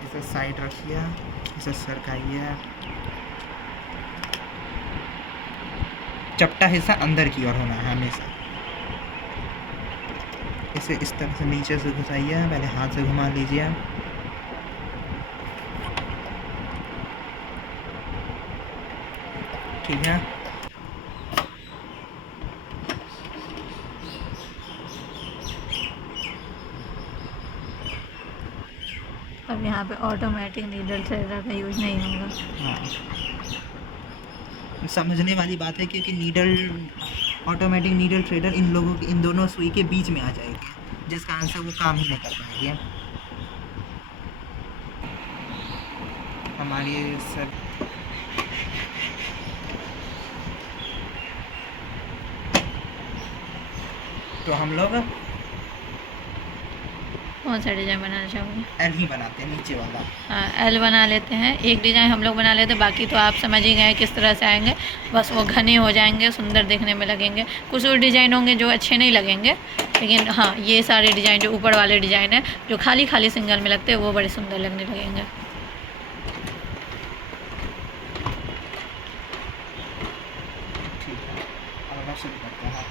इसे साइड रखिए, इसे सरकाइए। चपटा हिस्सा अंदर की ओर होना है हमेशा। इसे इस तरह से नीचे से घुसाइए, पहले हाथ से घुमा लीजिए। ठीक है, अब यहाँ पे ऑटोमेटिक नीडल थ्रेडर का यूज नहीं होगा। हाँ, समझने वाली बात है क्योंकि ऑटोमेटिक नीडल थ्रेडर इन दोनों सुई के बीच में आ जाएगी, जिस कारण से वो काम ही नहीं कर पाएगी। हमारी सब तो हम लोग कौन सा डिज़ाइन बनाना चाहोगे? एल ही बनाते हैं, नीचे वाला। हाँ, एल बना लेते हैं। एक डिज़ाइन हम लोग बना लेते हैं, बाकी तो आप समझ ही गए किस तरह से आएंगे। बस वो घने हो जाएंगे, सुंदर देखने में लगेंगे। कुछ और डिज़ाइन होंगे जो अच्छे नहीं लगेंगे, लेकिन हाँ ये सारे डिज़ाइन जो ऊपर वाले डिज़ाइन है जो खाली खाली सिंगल में लगते हैं वो बड़े सुंदर लगने लगेंगे। ठीक है, अब हम शुरू करते हैं।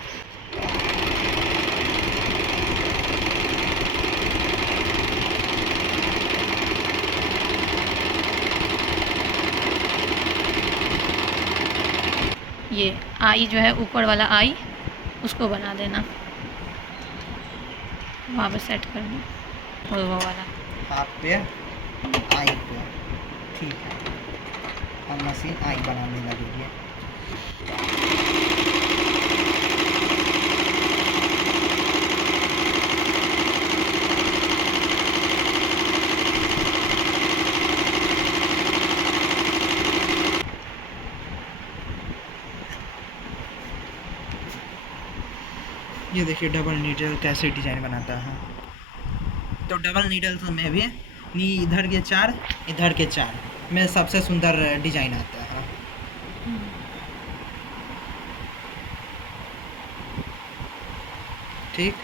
ये आई जो है ऊपर वाला आई, उसको बना देना, वहाँ पे सेट कर दो और वो वाला हाथ पे आई पे। ठीक है, अब मशीन आई बनाने लगेगी। ये देखिए डबल नीडल कैसे डिजाइन बनाता है। तो डबल नीडल्स में भी इधर के 4 इधर के 4 में सबसे सुंदर डिजाइन आता है। ठीक,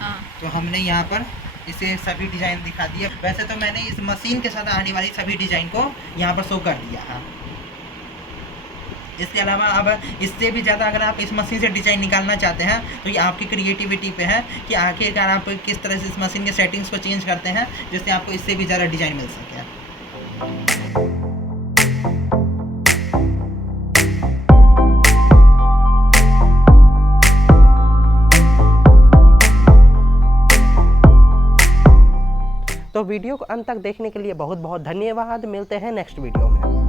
हाँ। तो हमने यहाँ पर इसे सभी डिजाइन दिखा दिया। वैसे तो मैंने इस मशीन के साथ आने वाली सभी डिजाइन को यहाँ पर शो कर दिया है। इसके अलावा अब इससे भी ज़्यादा अगर आप इस मशीन से डिज़ाइन निकालना चाहते हैं तो ये आपकी क्रिएटिविटी पे है कि आखिरकार आप किस तरह से इस मशीन के सेटिंग्स को चेंज करते हैं जिससे आपको इससे भी ज़्यादा डिज़ाइन मिल सके। तो वीडियो को अंत तक देखने के लिए बहुत बहुत धन्यवाद। मिलते हैं नेक्स्ट वीडियो में।